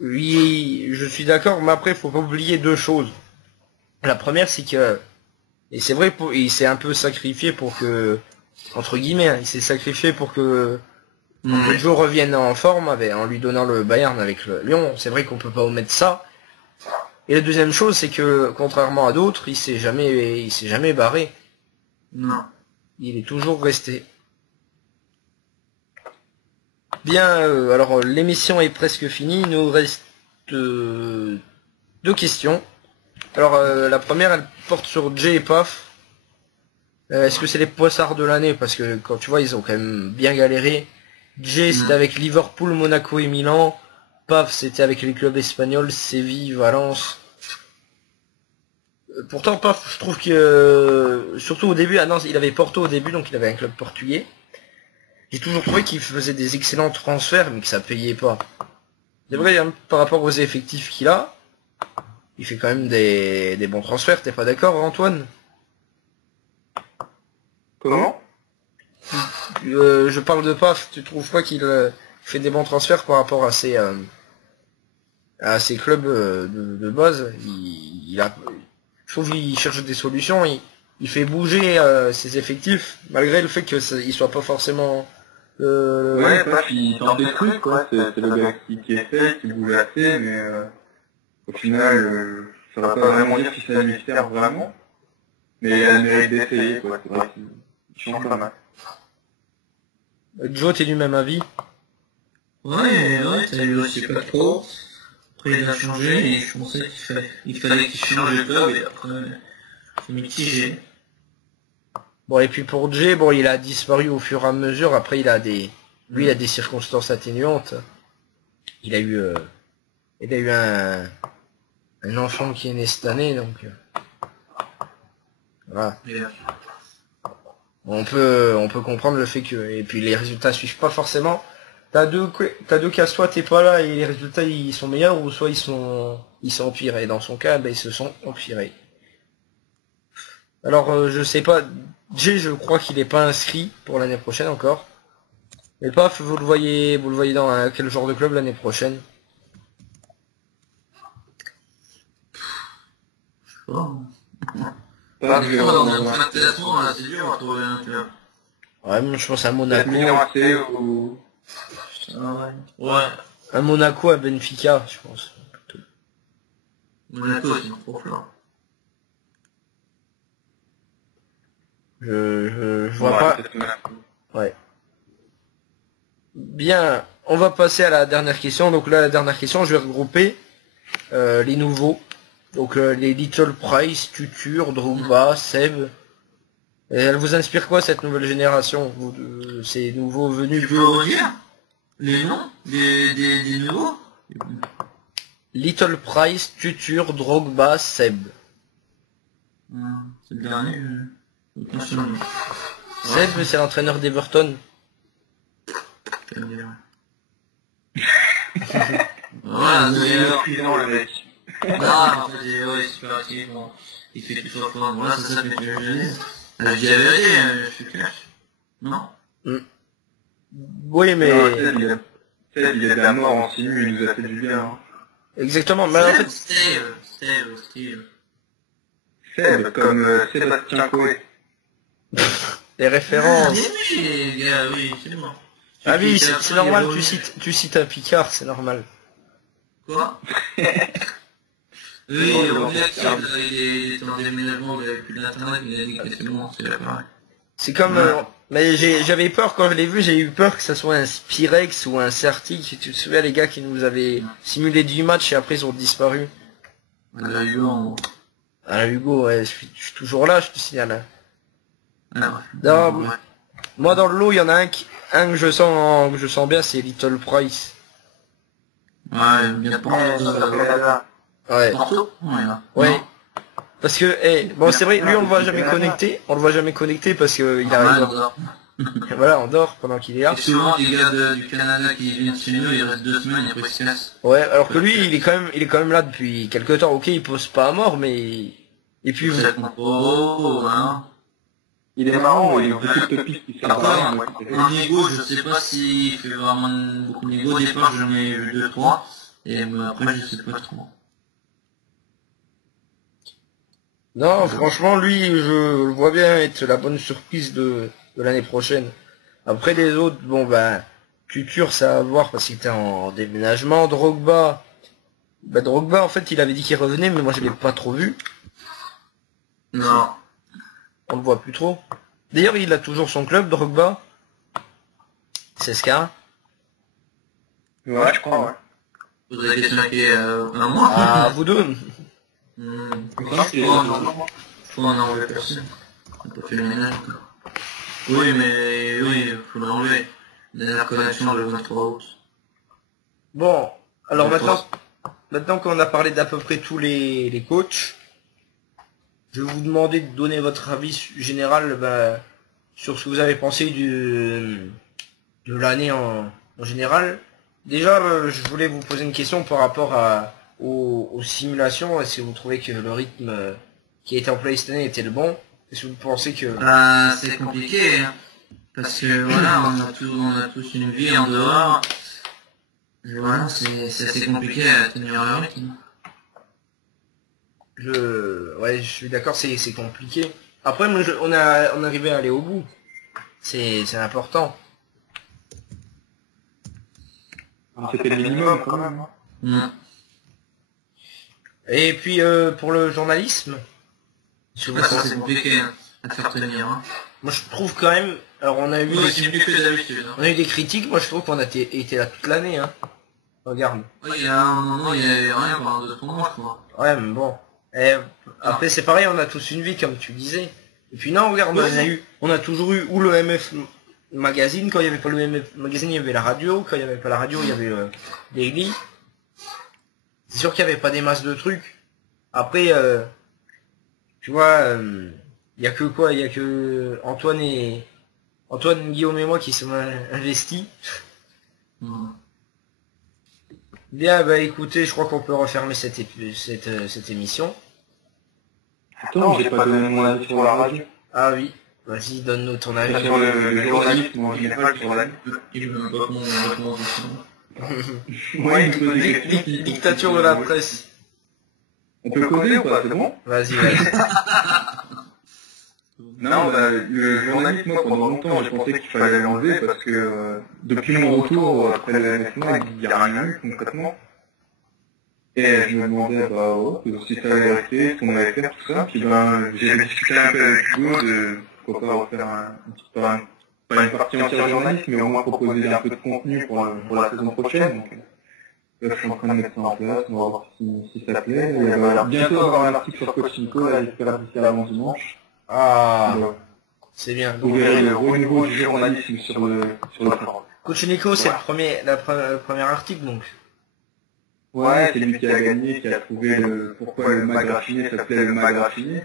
Oui, je suis d'accord, mais après, faut pas oublier 2 choses. La première, c'est que, et c'est vrai, il s'est un peu sacrifié pour que, entre guillemets, hein, il s'est sacrifié pour que Joe revienne en forme en lui donnant le Bayern avec le Lyon. C'est vrai qu'on peut pas omettre ça. Et la deuxième chose, c'est que, contrairement à d'autres, il s'est jamais barré. Non. Il est toujours resté. Bien, alors l'émission est presque finie. Il nous reste 2 questions. Alors la première, elle porte sur Jay et Paf. Est-ce que c'est les poissards de l'année? Parce que quand tu vois, ils ont quand même bien galéré. Jay, c'était avec Liverpool, Monaco et Milan. Paf, c'était avec les clubs espagnols, Séville, Valence. Pourtant, Paf, je trouve que... surtout au début, non, il avait Porto au début, donc il avait un club portugais. J'ai toujours trouvé qu'il faisait des excellents transferts, mais que ça payait pas. C'est vrai, hein, par rapport aux effectifs qu'il a, il fait quand même des bons transferts, t'es pas d'accord, Antoine? Comment? Je parle de Paf, tu trouves pas qu'il fait des bons transferts par rapport à ses clubs de base? Je trouve qu'il cherche des solutions, il fait bouger ses effectifs, malgré le fait qu'il soit pas forcément... Ouais, Paf, il tente des trucs, quoi, c'est le gars qui essaie, qui bouge assez, mais au final, ça va pas vraiment dire si ça lui sert vraiment, mais elle mérite d'essayer, quoi, c'est vrai qu'il change pas mal. Joe, t'es du même avis? Ouais, ça lui aussi pas trop. Après, il a changé, et je pensais qu'il fallait qu'il change le club, et après, c'est mitigé. Bon, et puis pour Jay, bon, il a disparu au fur et à mesure, après il a des Lui, il a des circonstances atténuantes. Il a eu un enfant qui est né cette année, donc voilà. On peut comprendre le fait que, et puis les résultats suivent pas forcément. T'as deux cas, soit t'es pas là et les résultats ils sont meilleurs, ou soit ils sont empirés. Dans son cas, ben, ils se sont empirés. Alors je sais pas, je crois qu'il est pas inscrit pour l'année prochaine encore. Mais Paf, vous le voyez dans quel genre de club l'année prochaine? Pas C'est dur à trouver un club. Ouais, moi, je pense à la Monaco. Milan AC ou... Ouais. Un Monaco à Benfica, je pense. Monaco, c'est trop fort. Je vois pas. peut-être Monaco. Ouais. Bien, on va passer à la dernière question. Donc là, la dernière question, je vais regrouper les nouveaux. Donc les Little Price, Tutur, Drogba, Seb. Et elle vous inspire quoi cette nouvelle génération, ces nouveaux venus? Tu peux redire les noms des nouveaux? Little Price, Tutur, Drogba, Seb. C'est le dernier. Aucun souvenir. Seb, c'est l'entraîneur d'Everton. Voilà, d'ailleurs. prison, le mec. Ah, en fait, ouais, super actif, bon. Il fait tout ça pour moi. Là, c'est ça que tu veux donner. Je dis la vérité, je suis cash. Non? Oui, mais... Non, Seb, il est de la mort en simu, il nous a fait du bien. Hein. Exactement, mais en fait... Steve. Seb, comme Sébastien Coé. Les références... Oui, les gars, oui, c'est bon. Ah oui, c'est normal, tu cites un Picard, c'est normal. Quoi? Oui, on est actif, il était en déménagement, il avait plus d'internet, il a dit que c'est bon, c'est l'appareil. C'est comme... mais j'avais peur, quand je l'ai vu, j'ai eu peur que ça soit un Spirex ou un Certic. Tu te souviens, les gars qui nous avaient simulé 10 matchs et après ils ont disparu? La Hugo, Ah, Hugo, ouais, je suis toujours là, je te signale. ouais. Non, Ouais. moi dans le lot, il y en a un que je sens bien, c'est Little Price. Ouais, bien pour Ouais. Porto? Ouais, là. Ouais. Parce que, bon, c'est vrai, lui on le voit jamais connecté parce que il arrive. Voilà, on dort pendant qu'il est là. Et souvent, les gars du Canada qui viennent chez nous, ils restent 2 semaines et après ils se cassent. Ouais, alors que lui, il est quand même là depuis quelques temps. Ok, il pose pas à mort, mais et puis vous... Hein. Il est marrant, il a beaucoup de pistes qui sont Après, en négo, je sais pas s'il fait vraiment beaucoup de négo. Au départ, j'en ai eu 2-3. Et après, je sais pas trop. Non, franchement, lui, je le vois bien être la bonne surprise de l'année prochaine. Après les autres, bon ben, Tutur, ça va voir parce qu'il était en déménagement. Drogba, Drogba, en fait, il avait dit qu'il revenait, mais moi je l'ai pas trop vu. Non. On le voit plus trop. D'ailleurs, il a toujours son club, Drogba. C'est ce cas. Ouais, je crois, ouais. Vous avez quelqu'un qui est un mois? Ah, vous deux. Faut en enlever personne. On peut faire le ménage encore. Oui, mais oui, faut l'enlever. Dernière connexion le 23 août. Bon, alors maintenant qu'on a parlé d'à peu près tous les coachs, je vais vous demander de donner votre avis général sur ce que vous avez pensé de l'année en général. Déjà, je voulais vous poser une question par rapport aux simulations. Est-ce que vous trouvez que le rythme qui a été employé cette année était le bon? Est-ce que vous pensez que... C'est compliqué, hein. Parce que voilà, on a tous une vie en dehors. Et voilà, c'est assez compliqué à tenir le rythme. Ouais, je suis d'accord, c'est compliqué. Après, on arrivait à aller au bout. C'est important. C'était le minimum quand même. Mm. Et puis pour le journalisme, C'est compliqué hein, à faire tenir. Hein. moi je trouve quand même, alors on a eu, C'est mieux que d'habitude. Hein. on a eu des critiques, moi je trouve qu'on a été là toute l'année. Hein. Regarde. Oui, il y a un moment, il y avait rien pendant 2-3 mois, je crois. Ouais, mais bon. Et, après c'est pareil, on a tous une vie comme tu disais. Et puis non, regarde, on a toujours eu ou le magazine, quand il n'y avait pas le magazine, il y avait la radio, quand il n'y avait pas la radio, il y avait le Daily. C'est sûr qu'il n'y avait pas des masses de trucs. Après, tu vois, il y a que quoi, il y a que Antoine, Guillaume et moi qui sommes investis. Bien, bah écoutez, je crois qu'on peut refermer cette émission. Attends, j'ai pas donné mon avis sur la radio. Ah oui, vas-y, donne-nous ton avis. Sur le journalisme en général, sur la Il veut pas mon recommandation. Ouais, il me pose des questions. Dictature de la presse. On peut causer ou pas, c'est bon? Vas-y. Non, bah, le journalisme, moi, pendant longtemps, j'ai pensé qu'il fallait l'enlever parce que depuis mon retour après le MF1, il n'y a rien eu concrètement. Et je me demandais, bah, ouais, si ça allait rester, ce qu'on allait faire, tout ça. Puis ben, j'ai discuté un peu avec Hugo de pourquoi pas refaire pas une partie entière journaliste, mais au moins proposer un peu de contenu pour la saison prochaine. Donc, là, je suis en train de mettre ça en place, on va voir si ça plaît. Il va bientôt avoir un article sur Coachinko, là, j'espère d'ici avant dimanche. Ah, c'est bien. Vous verrez le renouveau du journalisme sur le forum. Coachinko, c'est le premier article, donc. Ouais, c'est lui qui a gagné, qui a trouvé pourquoi le mag raffiné s'appelait le mag raffiné.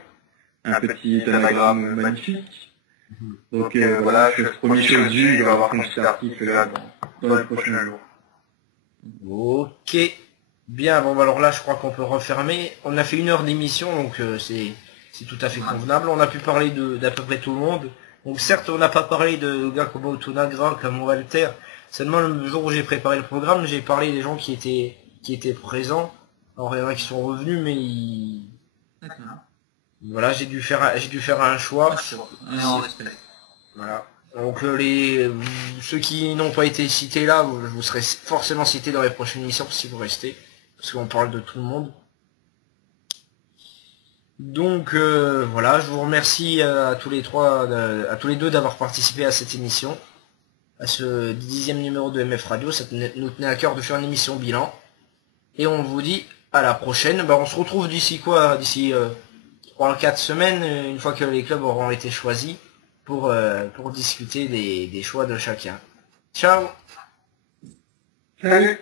Un petit anagramme magnifique. Donc voilà, je suis promis chose due, il va y avoir un petit article là dans les prochains jours. Ok. Bien, bon, bah, alors là, je crois qu'on peut refermer. On a fait 1 heure d'émission, donc c'est tout à fait convenable. On a pu parler d'à peu près tout le monde. Donc certes, on n'a pas parlé de gars comme Otonagra, comme Walter. Seulement le jour où j'ai préparé le programme, j'ai parlé des gens qui étaient présents. Alors il y en a qui sont revenus, mais voilà, j'ai dû faire un choix. Voilà. Donc ceux qui n'ont pas été cités là, vous serez forcément cités dans les prochaines émissions si vous restez, parce qu'on parle de tout le monde. Donc voilà, je vous remercie à tous les deux d'avoir participé à cette émission, à ce 10e numéro de MF Radio. Ça nous tenait à cœur de faire une émission bilan. Et on vous dit à la prochaine. Bah, on se retrouve d'ici 3-4 semaines, une fois que les clubs auront été choisis, pour discuter des choix de chacun. Ciao. Salut.